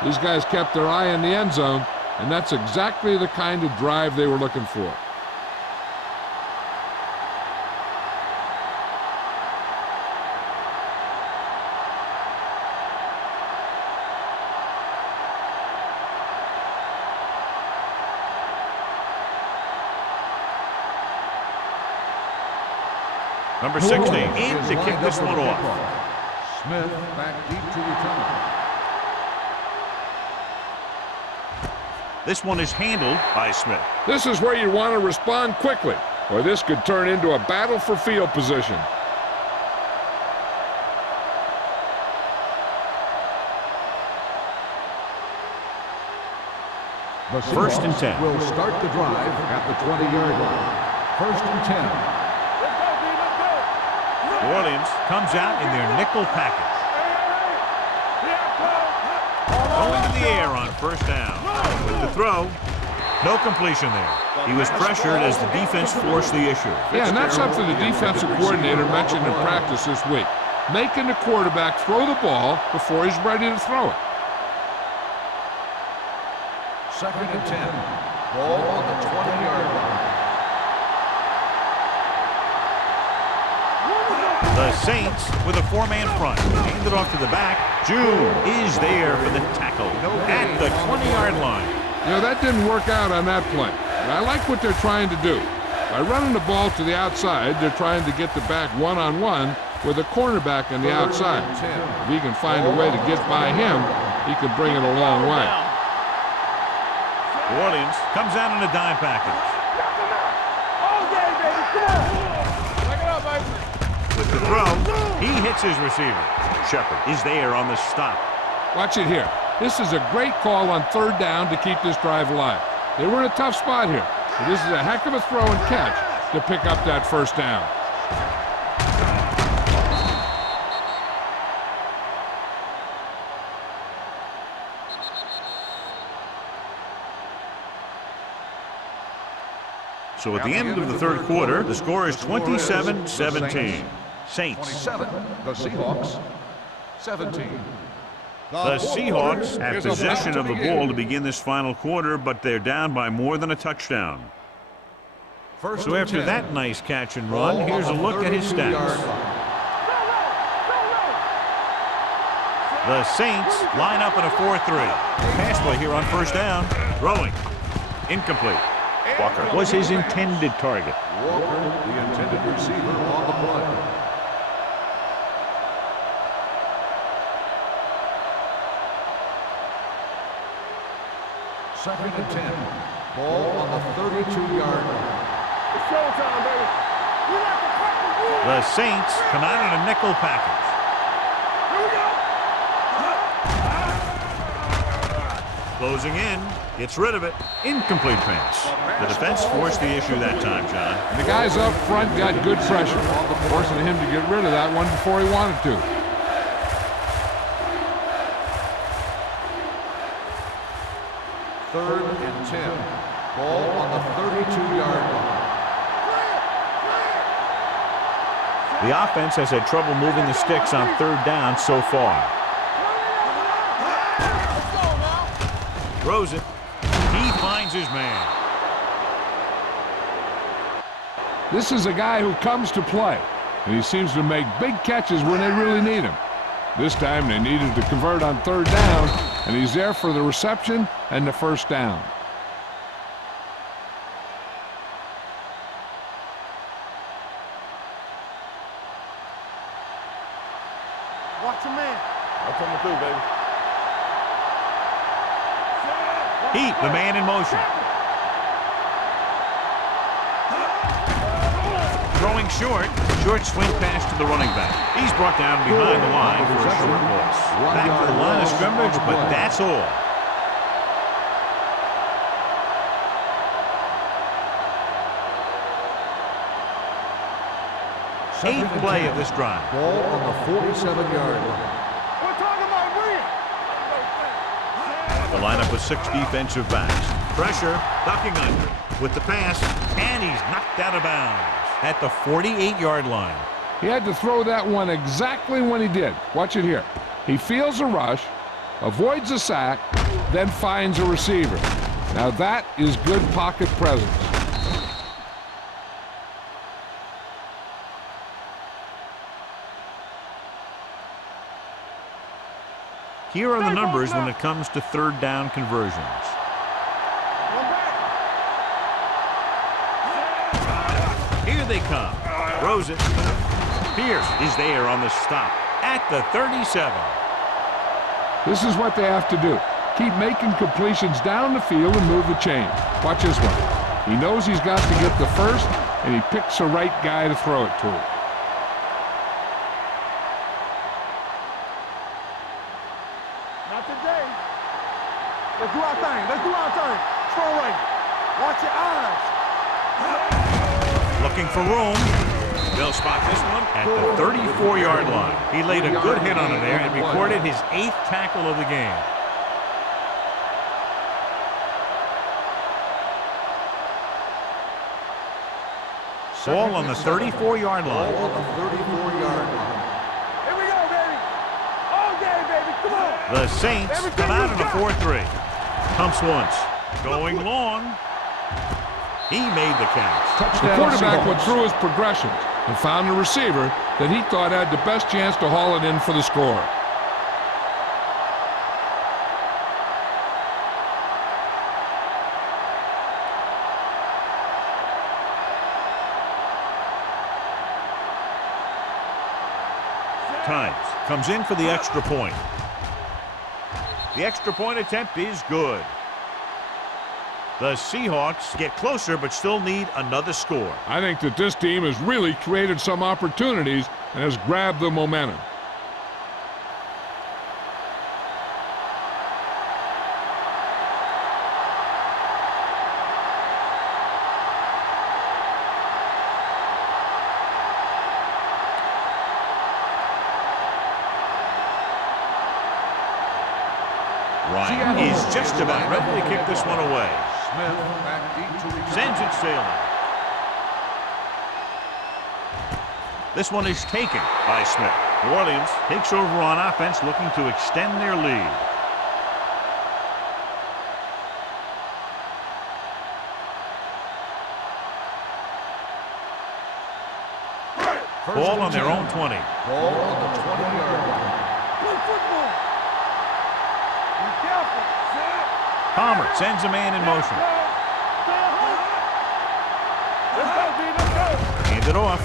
These guys kept their eye on the end zone, and that's exactly the kind of drive they were looking for. Number 16, in to kick this one off. Smith back deep to return. This one is handled by Smith. This is where you want to respond quickly, or this could turn into a battle for field position. The First and Seahawks 10. will start the drive at the 20-yard line. First and 10. Let's go, D. Let's go. New Orleans comes out in their nickel package. Going to the air on first down. With the throw, no completion there. He was pressured as the defense forced the issue. Yeah, and that's something the defensive coordinator mentioned in practice this week. Making the quarterback throw the ball before he's ready to throw it. Second and 10. Ball on the 20-yard line. The Saints with a four-man front. Hand it off to the back. June is there for the tackle at the 20-yard line. You know, that didn't work out on that play. But I like what they're trying to do. By running the ball to the outside, they're trying to get the back one-on-one with a cornerback on the outside. If he can find a way to get by him, he can bring it a long way. New Orleans comes out in a dime package. All day, baby. Come on. Back it up, baby. With the throw, he hits his receiver. Shepard is there on the stop. Watch it here. This is a great call on third down to keep this drive alive. They were in a tough spot here, but this is a heck of a throw and catch to pick up that first down. So at the end of the third quarter, the score is 27-17. Saints. 27. The Seahawks. 17. The Seahawks have possession of the ball to begin this final quarter, but they're down by more than a touchdown. First So and after 10. that nice catch and run, here's a look at his stats. The Saints line up in a 4-3. Pass play here on first down. Throwing. Incomplete. Walker was his intended target. Walker, the intended receiver on the play. Second and 10. Ball on the 32-yard line. It's showtime, baby. We like to cut The Saints come out in a nickel package. Here we go. Closing in. Gets rid of it. Incomplete pass. The defense forced the issue that time, John. And the guys up front got good pressure, forcing him to get rid of that one before he wanted to. Third and 10. Ball on the 32-yard line. The offense has had trouble moving the sticks on third down so far. Throws it. He finds his man. This is a guy who comes to play, and he seems to make big catches when they really need him. This time they needed to convert on third down, and he's there for the reception and the first down. Watch your man. I'm coming through, baby. Heat, the man in motion. Throwing short. Short swing pass to the running back. He's brought down behind the line for a short loss. Back to the line of scrimmage, but that's all. Eighth play of this drive. Ball on the 47-yard line. We're talking about win. The lineup with 6 defensive backs. Pressure, ducking under. With the pass, and he's knocked out of bounds at the 48-yard line. He had to throw that one exactly when he did. Watch it here. He feels a rush, avoids a sack, then finds a receiver. Now that is good pocket presence. Here are the numbers when it comes to third down conversions. Here they come. Throws it. Pierce is there on the stop at the 37. This is what they have to do. Keep making completions down the field and move the chain. Watch this one. He knows he's got to get the first, and he picks the right guy to throw it to. Not today. Let's do our thing. Let's do our thing. your eyes. Looking for room. They'll spot this one at the 34-yard line. He laid a good hit on him there and recorded his 8th tackle of the game. Ball on the 34-yard line. Ball on the 34-yard line. Here we go, baby. All day, baby. Come on. The Saints come out in a 4-3. Pumps once. Going long. He made the catch. The quarterback went through his progressions and found a receiver that he thought had the best chance to haul it in for the score. Times comes in for the extra point. The extra point attempt is good. The Seahawks get closer but still need another score. I think that this team has really created some opportunities and has grabbed the momentum. Ryan is just about ready to kick this one away. Smith back deep to return. Sends it sailing. This one is taken by Smith. New Orleans takes over on offense, looking to extend their lead. Ball on their own 20. Ball on the 20-yard line. Play football. Be careful. Palmer sends a man in motion. Let's go, B. Let's go. Hand it off.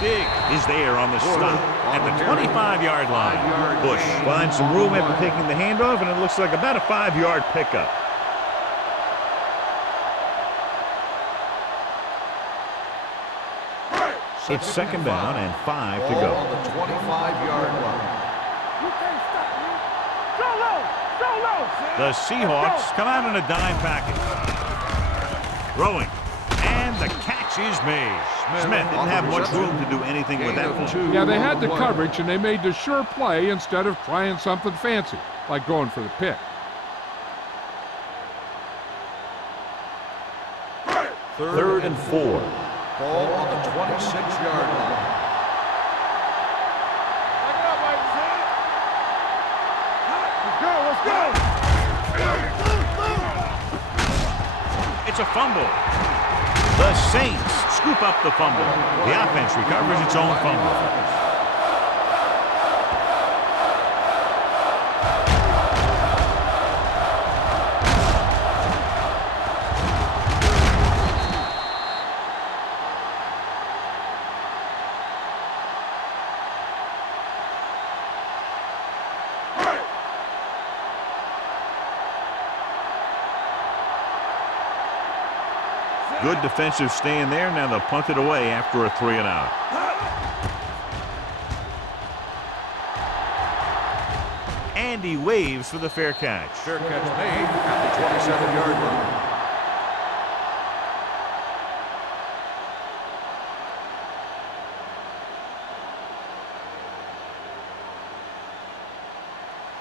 Big is there on the stop at the 25-yard line. Bush finds some room after taking the handoff, and it looks like about a 5-yard pickup. It's second down and 5 to Ball go. on the 25-yard line. You can't stop me. Go low. Go low. The Seahawks come out in a dime package. Throwing. And the catch is made. Smith didn't have much room to do anything with that one. Yeah, they had the coverage, and they made the sure play instead of trying something fancy, like going for the pick. Third and 4. Ball on the 26-yard line. Back it up, Mike. Let's go. Let's go. It's a fumble. The Saints scoop up the fumble. The offense recovers its own fumble. Good defensive stand there. Now they'll punt it away after a 3-and-out. And he waves for the fair catch. Fair catch made at the 27-yard line.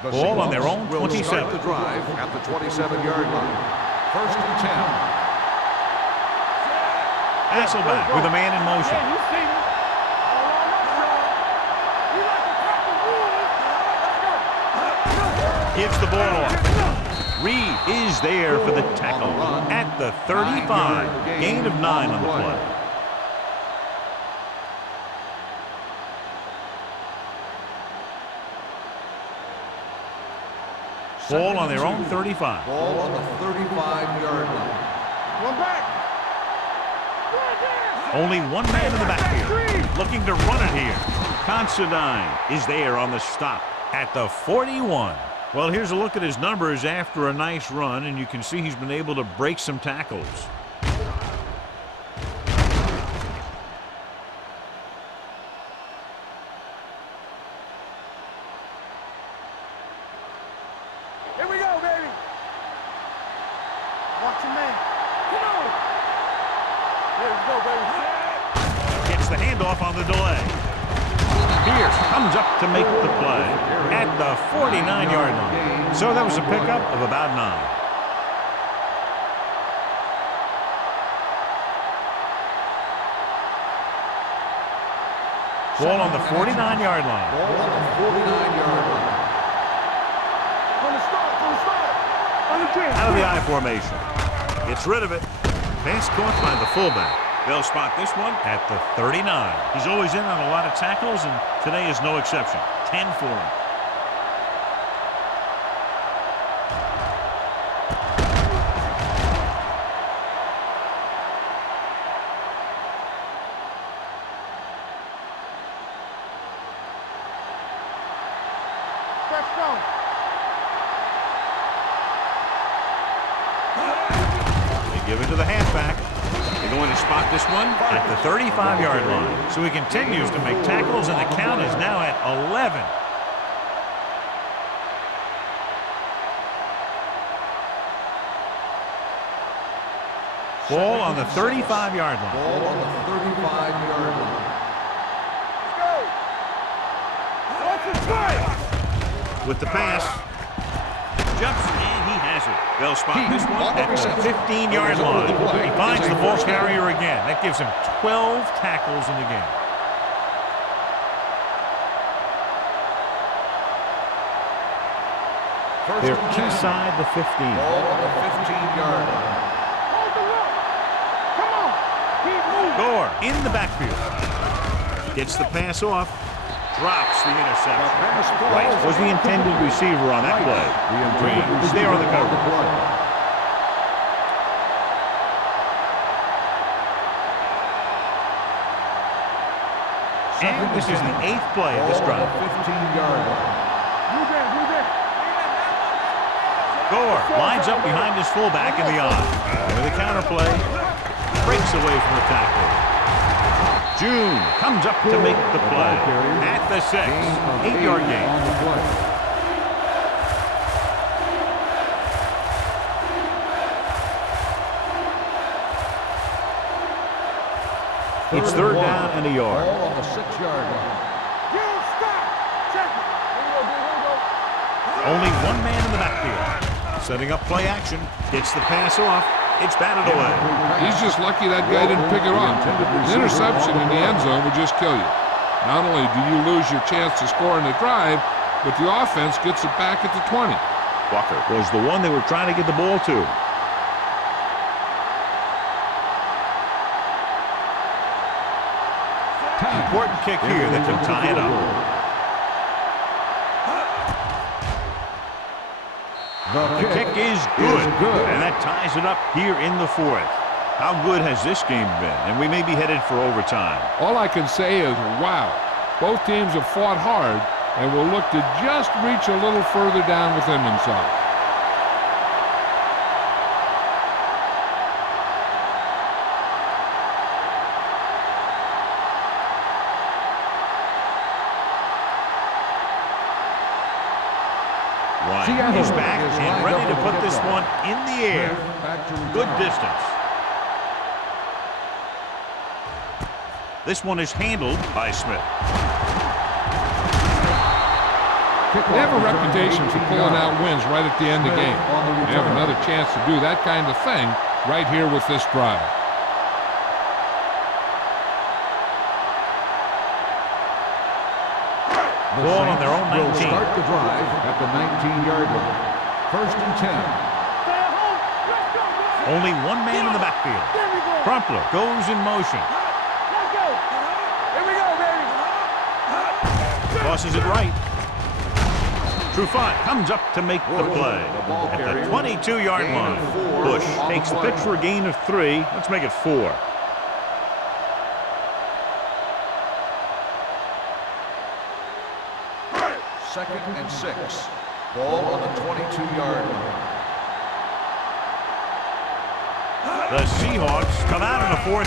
The Ball on their Seahawks own will 27. start the drive at the 27-yard line. First and 10. Hasselback with a man in motion. Yeah, you see me. All on my side. We like to crack the rules. Let's go. Gives the ball off. Reed is there for the tackle at the 35. Gain of 9 on the play. Ball on their own 35. Ball on the 35-yard line. One back. Only one man in the backfield looking to run it here. Considine is there on the stop at the 41. Well, here's a look at his numbers after a nice run, and you can see he's been able to break some tackles. Here we go, baby. Watch your man. Come Gets the handoff on the delay. Pierce comes up to make the play at the 49-yard line. So that was a pickup of about 9. Ball on the 49-yard line. Ball on the 49-yard line. Out of the I formation. Gets rid of it. Pass caught by the fullback. They'll spot this one at the 39. He's always in on a lot of tackles, and today is no exception. 10 for him. Give it to the halfback. They're going to spot this one at the 35-yard line. So he continues to make tackles, and the count is now at 11. Ball on the 35-yard line. Ball on the 35-yard line. With the pass. Jumps, and he has it. They'll spot this one at the 15-yard line. He finds the ball carrier again. That gives him 12 tackles in the game. They're inside the 15. Ball on the 15-yard line. Gore in the backfield. Gets the pass off. Drops the interception. White was the intended receiver on that play. Green was there on the cover. And this is the 8th play of this drive. 15-yard line. Gore lines up behind his fullback in the eye. With a counter play, breaks away from the tackle. June comes up to make the play at the 6. 8-yard gain. It's 3rd down and a yard. Ball on the 6-yard line. Only one man in the backfield. Setting up play action. Gets the pass off. It's batted away. He's just lucky that guy didn't pick it up. An interception in the end zone would just kill you. Not only do you lose your chance to score in the drive, but the offense gets it back at the 20. Walker was the one they were trying to get the ball to. Important kick here that can tie it up. The kick is good, and that ties it up here in the 4th. How good has this game been? And we may be headed for overtime. All I can say is, wow. Both teams have fought hard and will look to just reach a little further down within themselves. Ryan is back and ready to put this one in the air. Good distance. This one is handled by Smith. They have a reputation for pulling out wins right at the end of the game. They have another chance to do that kind of thing right here with this drive. Ball on their own 19. Will start the drive at the 19-yard line. 1st and 10. Only one man in the backfield. Crumpler goes in motion. Here we go, baby. Tosses it right. Trufant comes up to make the play at the 22-yard line. Bush takes the pitch for a gain of 3. Let's make it 4. Second and 6. Ball on the 22-yard line. The Seahawks come out in a 4-3.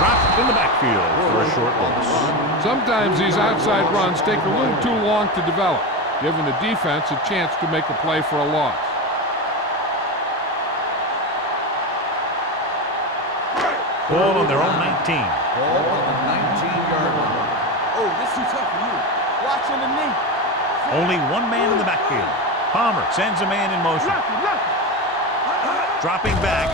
Dropped in the backfield for a short loss. Sometimes these outside runs take a little too long to develop, giving the defense a chance to make a play for a loss. Ball on their own 19. Ball on the 19-yard line. Oh, this too tough for you. Watch on the knee. Only one man in the backfield. Palmer sends a man in motion. Dropping back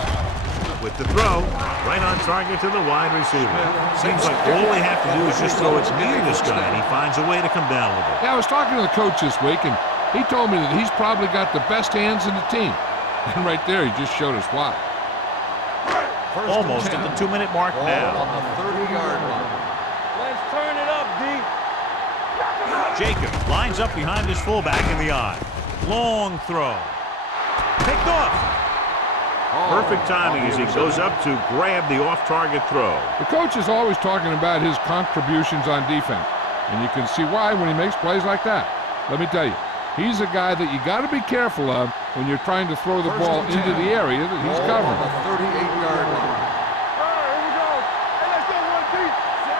with the throw. Right on target to the wide receiver. Seems like all they have to do is just throw it near this guy, and he finds a way to come down with it. Yeah, I was talking to the coach this week, and he told me that he's probably got the best hands in the team. And right there, he just showed us why. Almost at the 2-minute mark now. On the 30-yard line. Let's turn it up, D. Jacob lines up behind his fullback in the eye. Long throw. Picked off. Perfect timing as he goes up to grab the off-target throw. The coach is always talking about his contributions on defense, and you can see why when he makes plays like that. Let me tell you, he's a guy that you got to be careful of when you're trying to throw the ball into the area that he's covering. On the 38-yard line. Here we go. Hey, let's go one deep.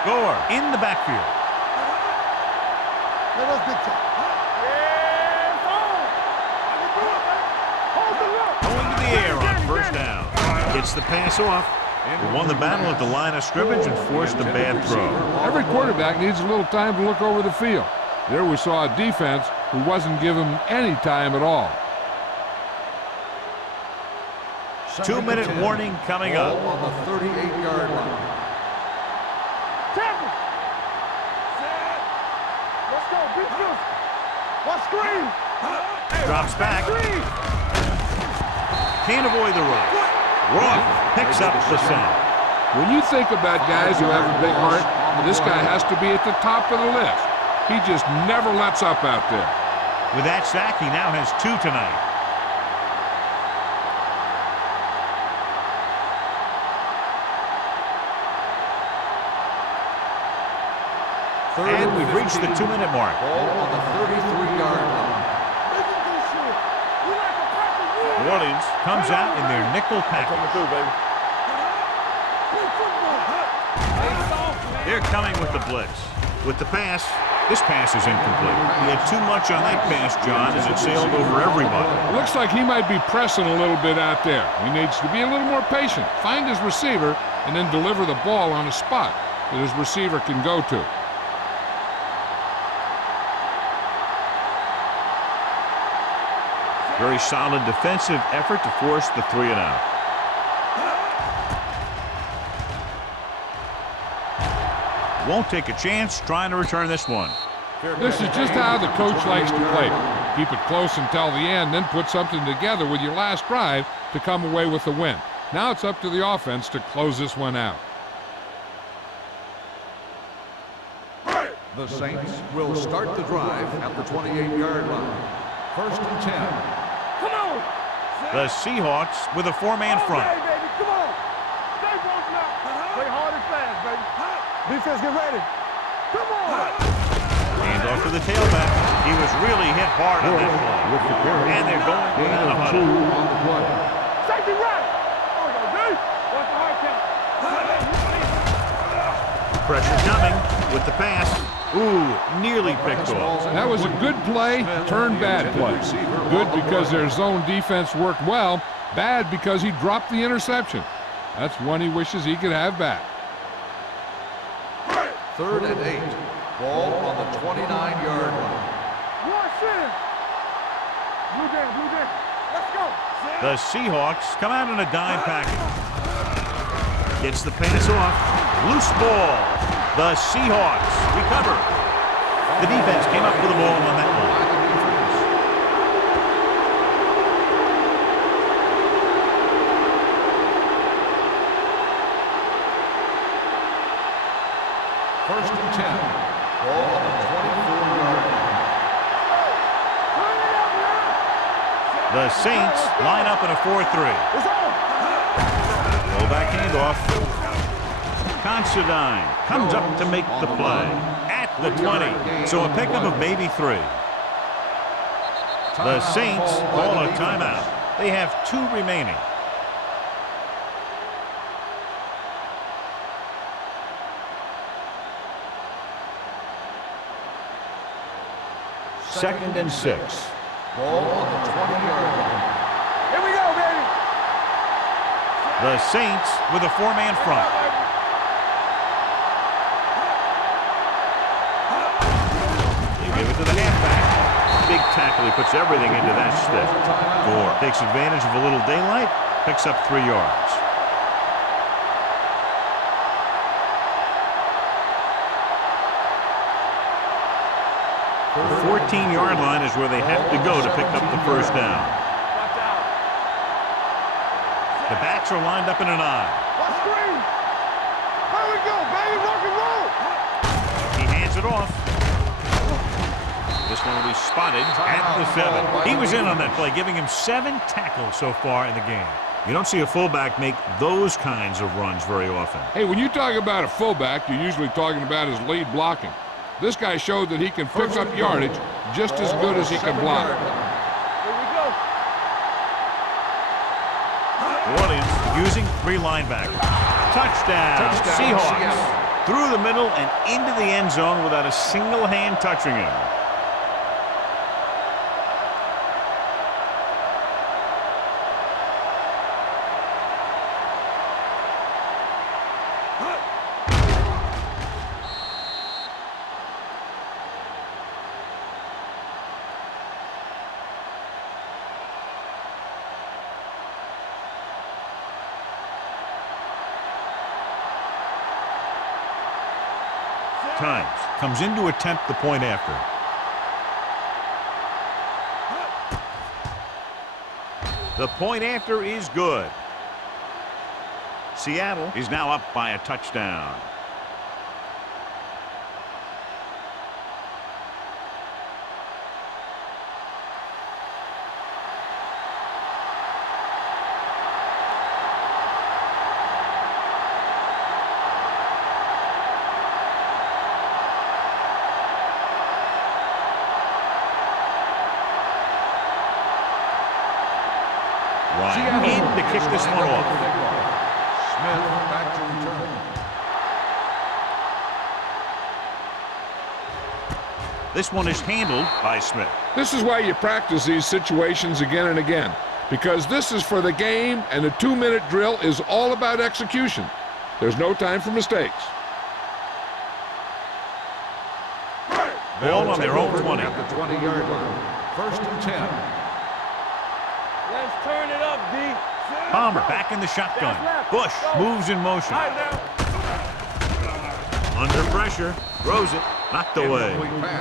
Gore in the backfield. Let us big time. Yeah, it's on. I can do it, man. Hold the look. Going to the air on first down. Gets the pass off. He won the battle at the line of scrimmage and forced a bad throw. Every quarterback needs a little time to look over the field. There we saw a defense who wasn't given any time at all. 2-minute warning coming up. Ball on the 38-yard line. Tackle. Set. Let's go. Big juice. One screen. Drops back. Screen. Can't avoid the run. Roth picks up the sack. When you think about guys who have a big heart, this guy has to be at the top of the list. He just never lets up out there. With that sack, he now has 2 tonight. And we've reached the 2-minute mark. Ball on the 33-yard line. Listen to this shit. You like a practice win. New Orleans comes out in their nickel package. baby. Play football. Hey, soft, man. They're coming with the blitz. With the pass, this pass is incomplete. He had too much on that pass, John, as it sailed over everybody. Looks like he might be pressing a little bit out there. He needs to be a little more patient, find his receiver, and then deliver the ball on a spot that his receiver can go to. Very solid defensive effort to force the 3-and-out. Won't take a chance trying to return this one. This is just how the coach likes to play. Keep it close until the end, then put something together with your last drive to come away with the win. Now it's up to the offense to close this one out. The Saints will start the drive at the 28-yard line. 1st and 10. Come on. The Seahawks with a 4-man front. Okay, baby. Come on. Stay broken out. Play hard and fast, baby. Defense, get ready. Come on. Hand off to the tailback. He was really hit hard on that play. And they're going without a huddle. On the play. Safety right. Oh, no, D. Watch the hard count. Pressure coming with the pass. Ooh, nearly picked off. That was a good play, turned bad play. Good because their zone defense worked well, bad because he dropped the interception. That's one he wishes he could have back. 3rd and 8. Ball on the 29-yard line. Watch it. Blue game. Let's go. The Seahawks come out in a dime package. Gets the pass off. Loose ball. The Seahawks recover. The defense came up with the ball on that one. First and 10. Ball on the 24-yard line. The Saints line up in a 4-3. It's on. Fullback handoff. Considine comes up to make the play at the 20. So a pickup of maybe 3. The Saints call a timeout. They have 2 remaining. Second and 6. Ball on the 20-yard line. Here we go, baby. The Saints with a 4-man front. Give it to the halfback. Big tackle. He puts everything into that stick. Gore takes advantage of a little daylight, picks up 3 yards. The 14-yard line is where they have to go to pick up the first down. The backs are lined up in an I. Screen. Here we go, baby. Rock and roll. He hands it off. This one will be spotted at the 7. He was in on that play, giving him 7 tackles so far in the game. You don't see a fullback make those kinds of runs very often. Hey, when you talk about a fullback, you're usually talking about his lead blocking. This guy showed that he can pick up yardage just as good as he can block. Here we go. New Orleans using 3 linebackers. Touchdown, Seahawks. Through the middle and into the end zone without a single hand touching him. Times comes in to attempt the point after. The point after is good. Seattle is now up by a touchdown. Ryan in to kick this one off. Smith back to return. This one is handled by Smith. This is why you practice these situations again and again, because this is for the game, and the 2-minute drill is all about execution. There's no time for mistakes. Ball on their own 20. At the 20-yard line. First and 10. Let's turn it up, D. Palmer back in the shotgun. Bush moves in motion. Under pressure, throws it, knocked away.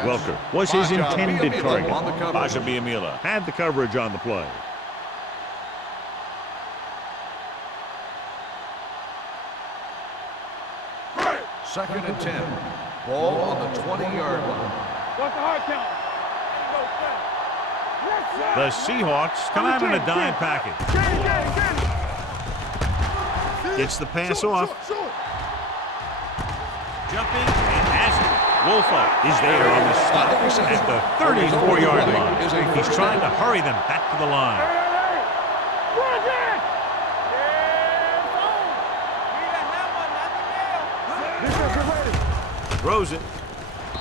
Welker was his intended target. Bajabiamila had the coverage on the play. Second and 10. Ball on the 20-yard line. What's the hard count? The Seahawks come out in a dime package. Gets the pass off. Jumping and has it. Wolfo is there on the stop at the 34-yard line. He's trying to hurry them back to the line. Throws it.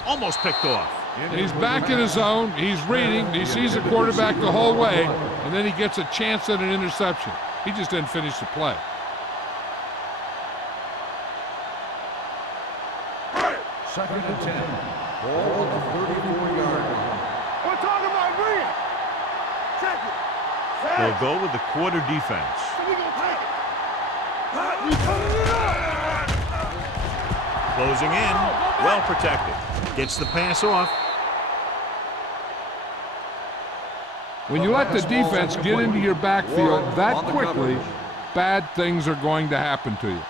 Almost picked off. He's back in his zone. He's reading. He sees the quarterback the whole way, and then he gets a chance at an interception. He just didn't finish the play. Second and 10. Ball on the 34-yard line. We're talking about green. Check it. They'll go with the quarter defense. We gonna take it. We coming it up. Closing in. Well protected. Gets the pass off. When you let the defense get into your backfield that quickly, bad things are going to happen to you.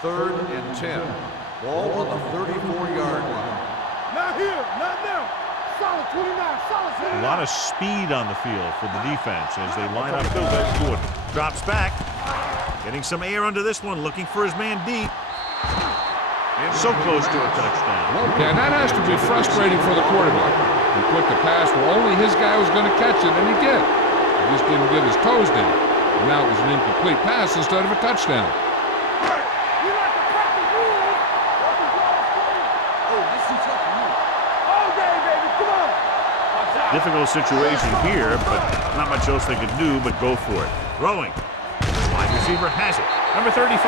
Third and 10. Ball on the 34-yard line. Not here, not now. Solid 29, solid 29. A lot of speed on the field for the defense as they line up. Good. Drops back. Getting some air under this one, looking for his man deep. So close to a touchdown. Yeah, and that has to be frustrating for the quarterback. He put the pass where only his guy was going to catch it, and he did. He just didn't get his toes down. And now it was an incomplete pass instead of a touchdown. Difficult situation here, but not much else they could do but go for it. Throwing. Wide receiver has it. Number 35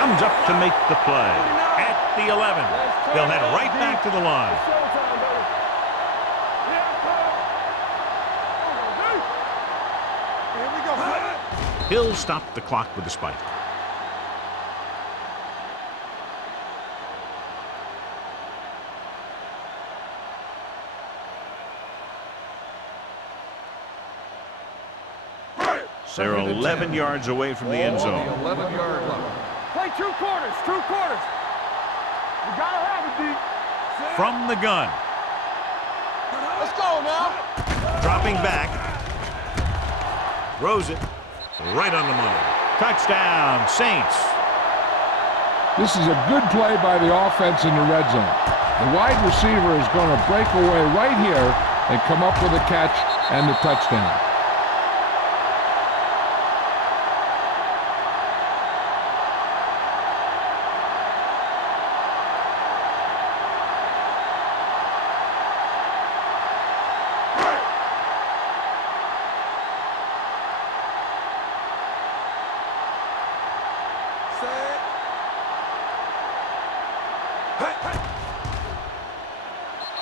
comes up to make the play. At the 11, they'll head right back to the line. Showtime, baby. Here we go. He'll stop the clock with the spike. They're 11 yards away from the end zone. 11-yard line. Play 2 quarters, 2 quarters. You gotta have it, D. From the gun. Let's go now. Dropping back. Throws it right on the money. Touchdown, Saints. This is a good play by the offense in the red zone. The wide receiver is going to break away right here and come up with a catch and the touchdown.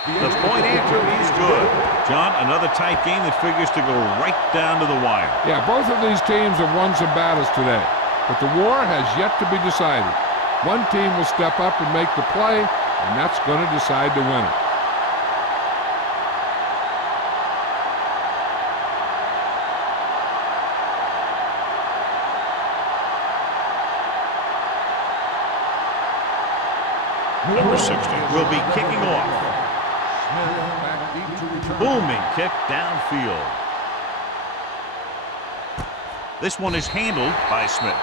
The point answer is good. John, another tight game that figures to go right down to the wire. Yeah, both of these teams have won some battles today, but the war has yet to be decided. One team will step up and make the play, and that's going to decide the winner. Number 60 will be kicking off. Back deep to return. Booming kick downfield. This one is handled by Smith.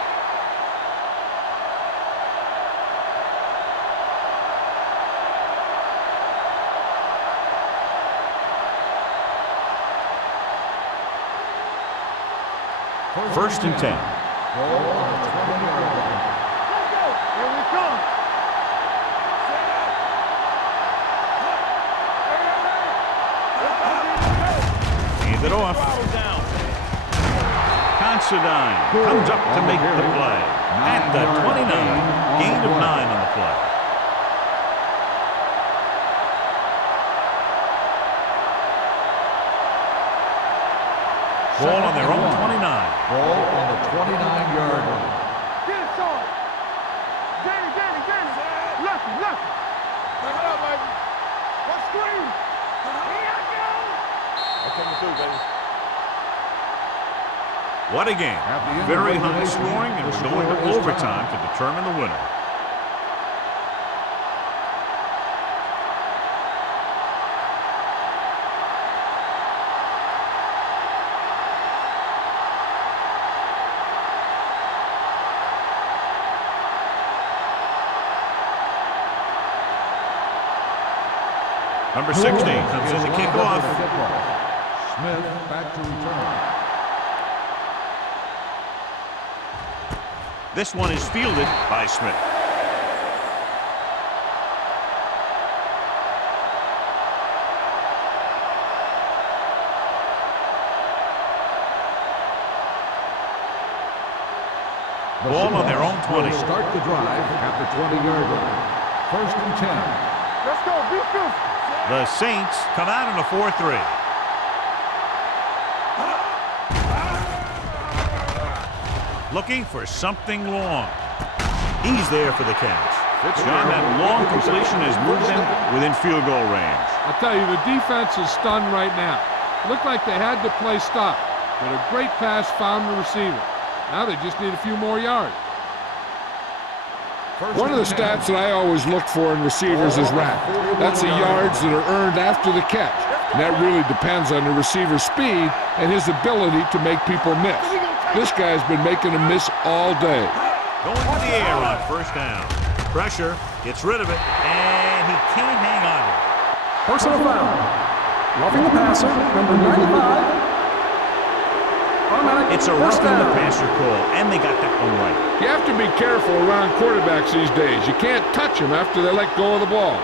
First and 10. Ball on the 20-yard line. Here we come. Hand it off. Considine comes up to make the play. At the 29, gain of 9 on the play. Ball on their own 29. Ball on the 29-yard line. Get it, Sean. Get it. Lucky. Bring it up, baby. Let's scream. Here I go. I'm coming through, baby. What a game. At the end of Very high regulation, scoring, and the we're going score to is overtime tied. to determine the winner. Number 60 comes in to kick off. Smith back to return. This one is fielded by Smith. Ball on their own 20. Will start the drive at the 20-yard line. First and 10. Let's go. Beat this. The Saints come out in a 4-3. Looking for something long. He's there for the catch. John, that long completion has moved them within field goal range. I'll tell you, the defense is stunned right now. Looked like they had the play stopped, but a great pass found the receiver. Now they just need a few more yards. One of the stats that I always look for in receivers is RAP. That's the yards that are earned after the catch. And that really depends on the receiver's speed and his ability to make people miss. This guy's been making them miss all day. Going to the air on first down. Pressure, gets rid of it, and he can't hang on to it. Personal foul. Roughing the passer, number 95. Automatic It's a first roughing the down. passer call, and they got that one right. You have to be careful around quarterbacks these days. You can't touch them after they let go of the ball.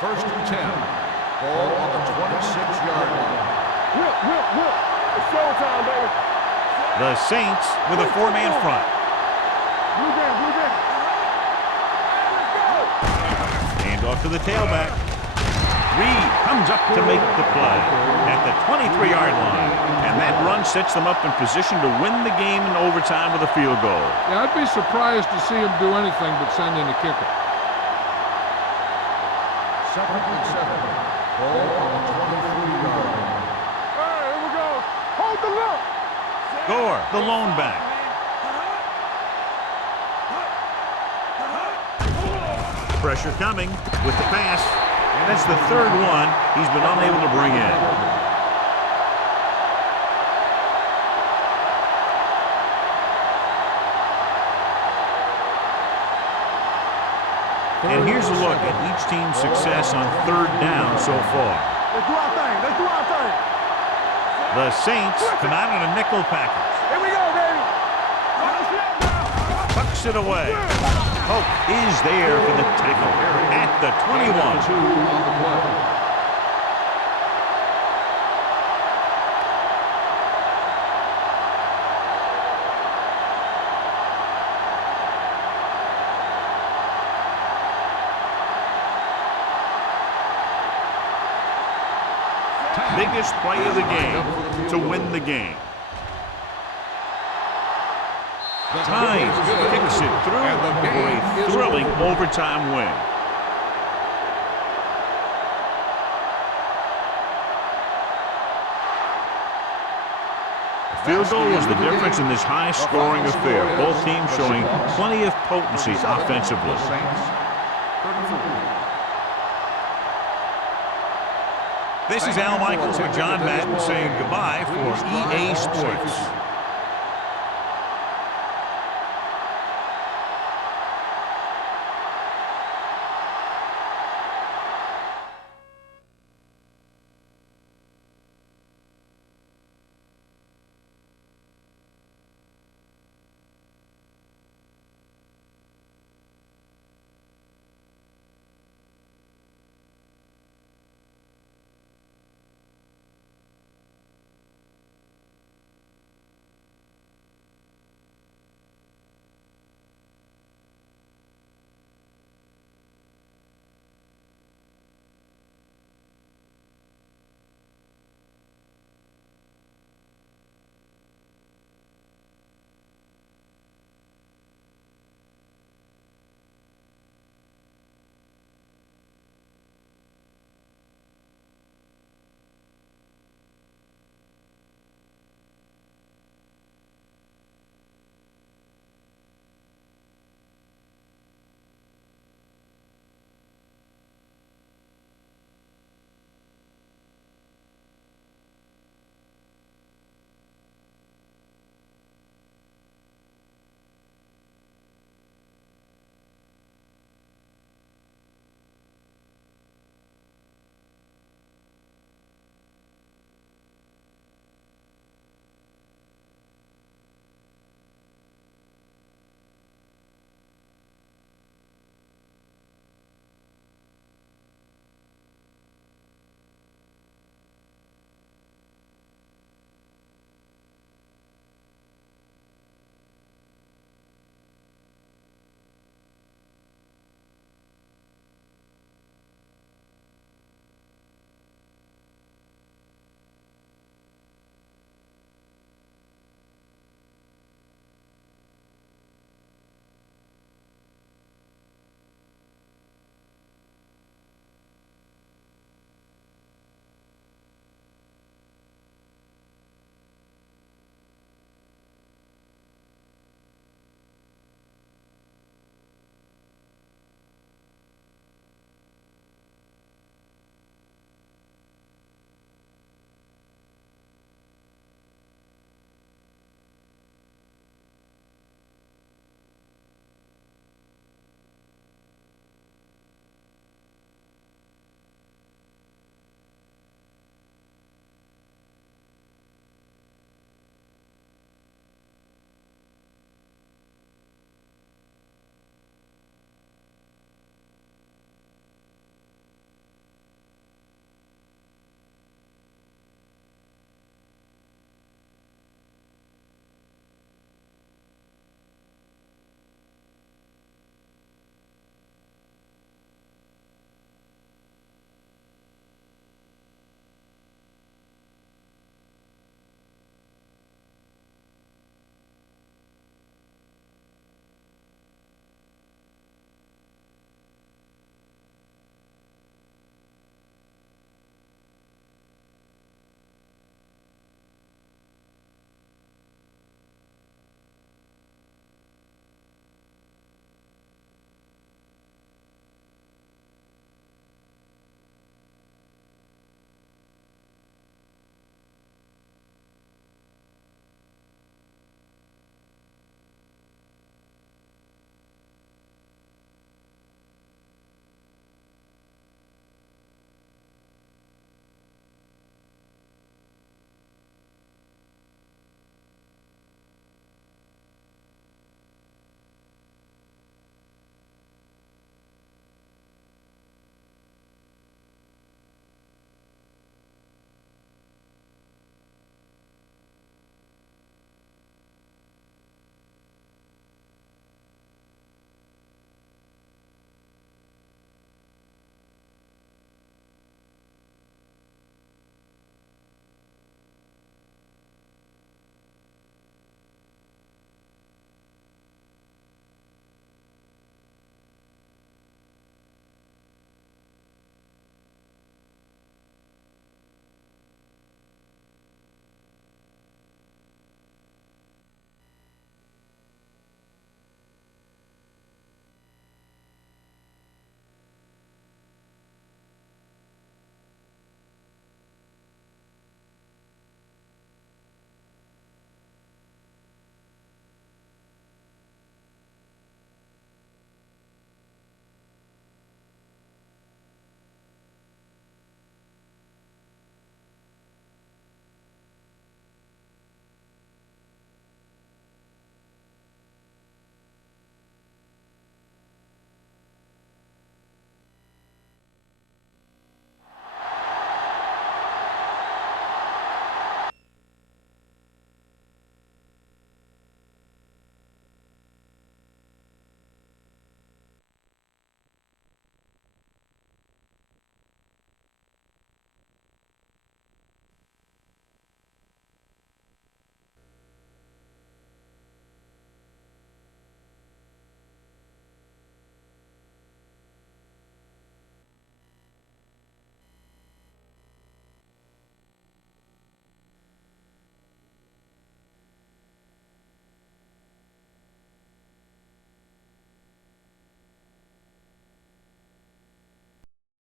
First and 10. Ball on the 26-yard line. Whip, whip, whip. It's showtime, baby. The Saints with a four-man front. Blue game, blue game. Hand off to the tailback. Reed comes up to make the play at the 23-yard line. And that run sets them up in position to win the game in overtime with a field goal. Yeah, I'd be surprised to see him do anything but send in a kicker. 2nd and 7. Ball on the 23-yard line. Hey, here we go. Hold the look. Gore, the lone back. Pressure coming with the pass. And that's the third one he's been unable to bring in. And here's a look at each team's success on third down so far. Let's do our thing. Let's do our thing. The Saints come out in a nickel package. Here we go, baby. Tucks it away. Hope is there for the tackle at the 21. 2 on the play. Biggest play of the game to win the game. Tynes kicks it through for a thrilling overtime win. The field goal was the difference in this high-scoring affair. Both teams showing plenty of potency offensively. The Saints, 34. This is Al Michaels with John Madden saying goodbye for EA Sports.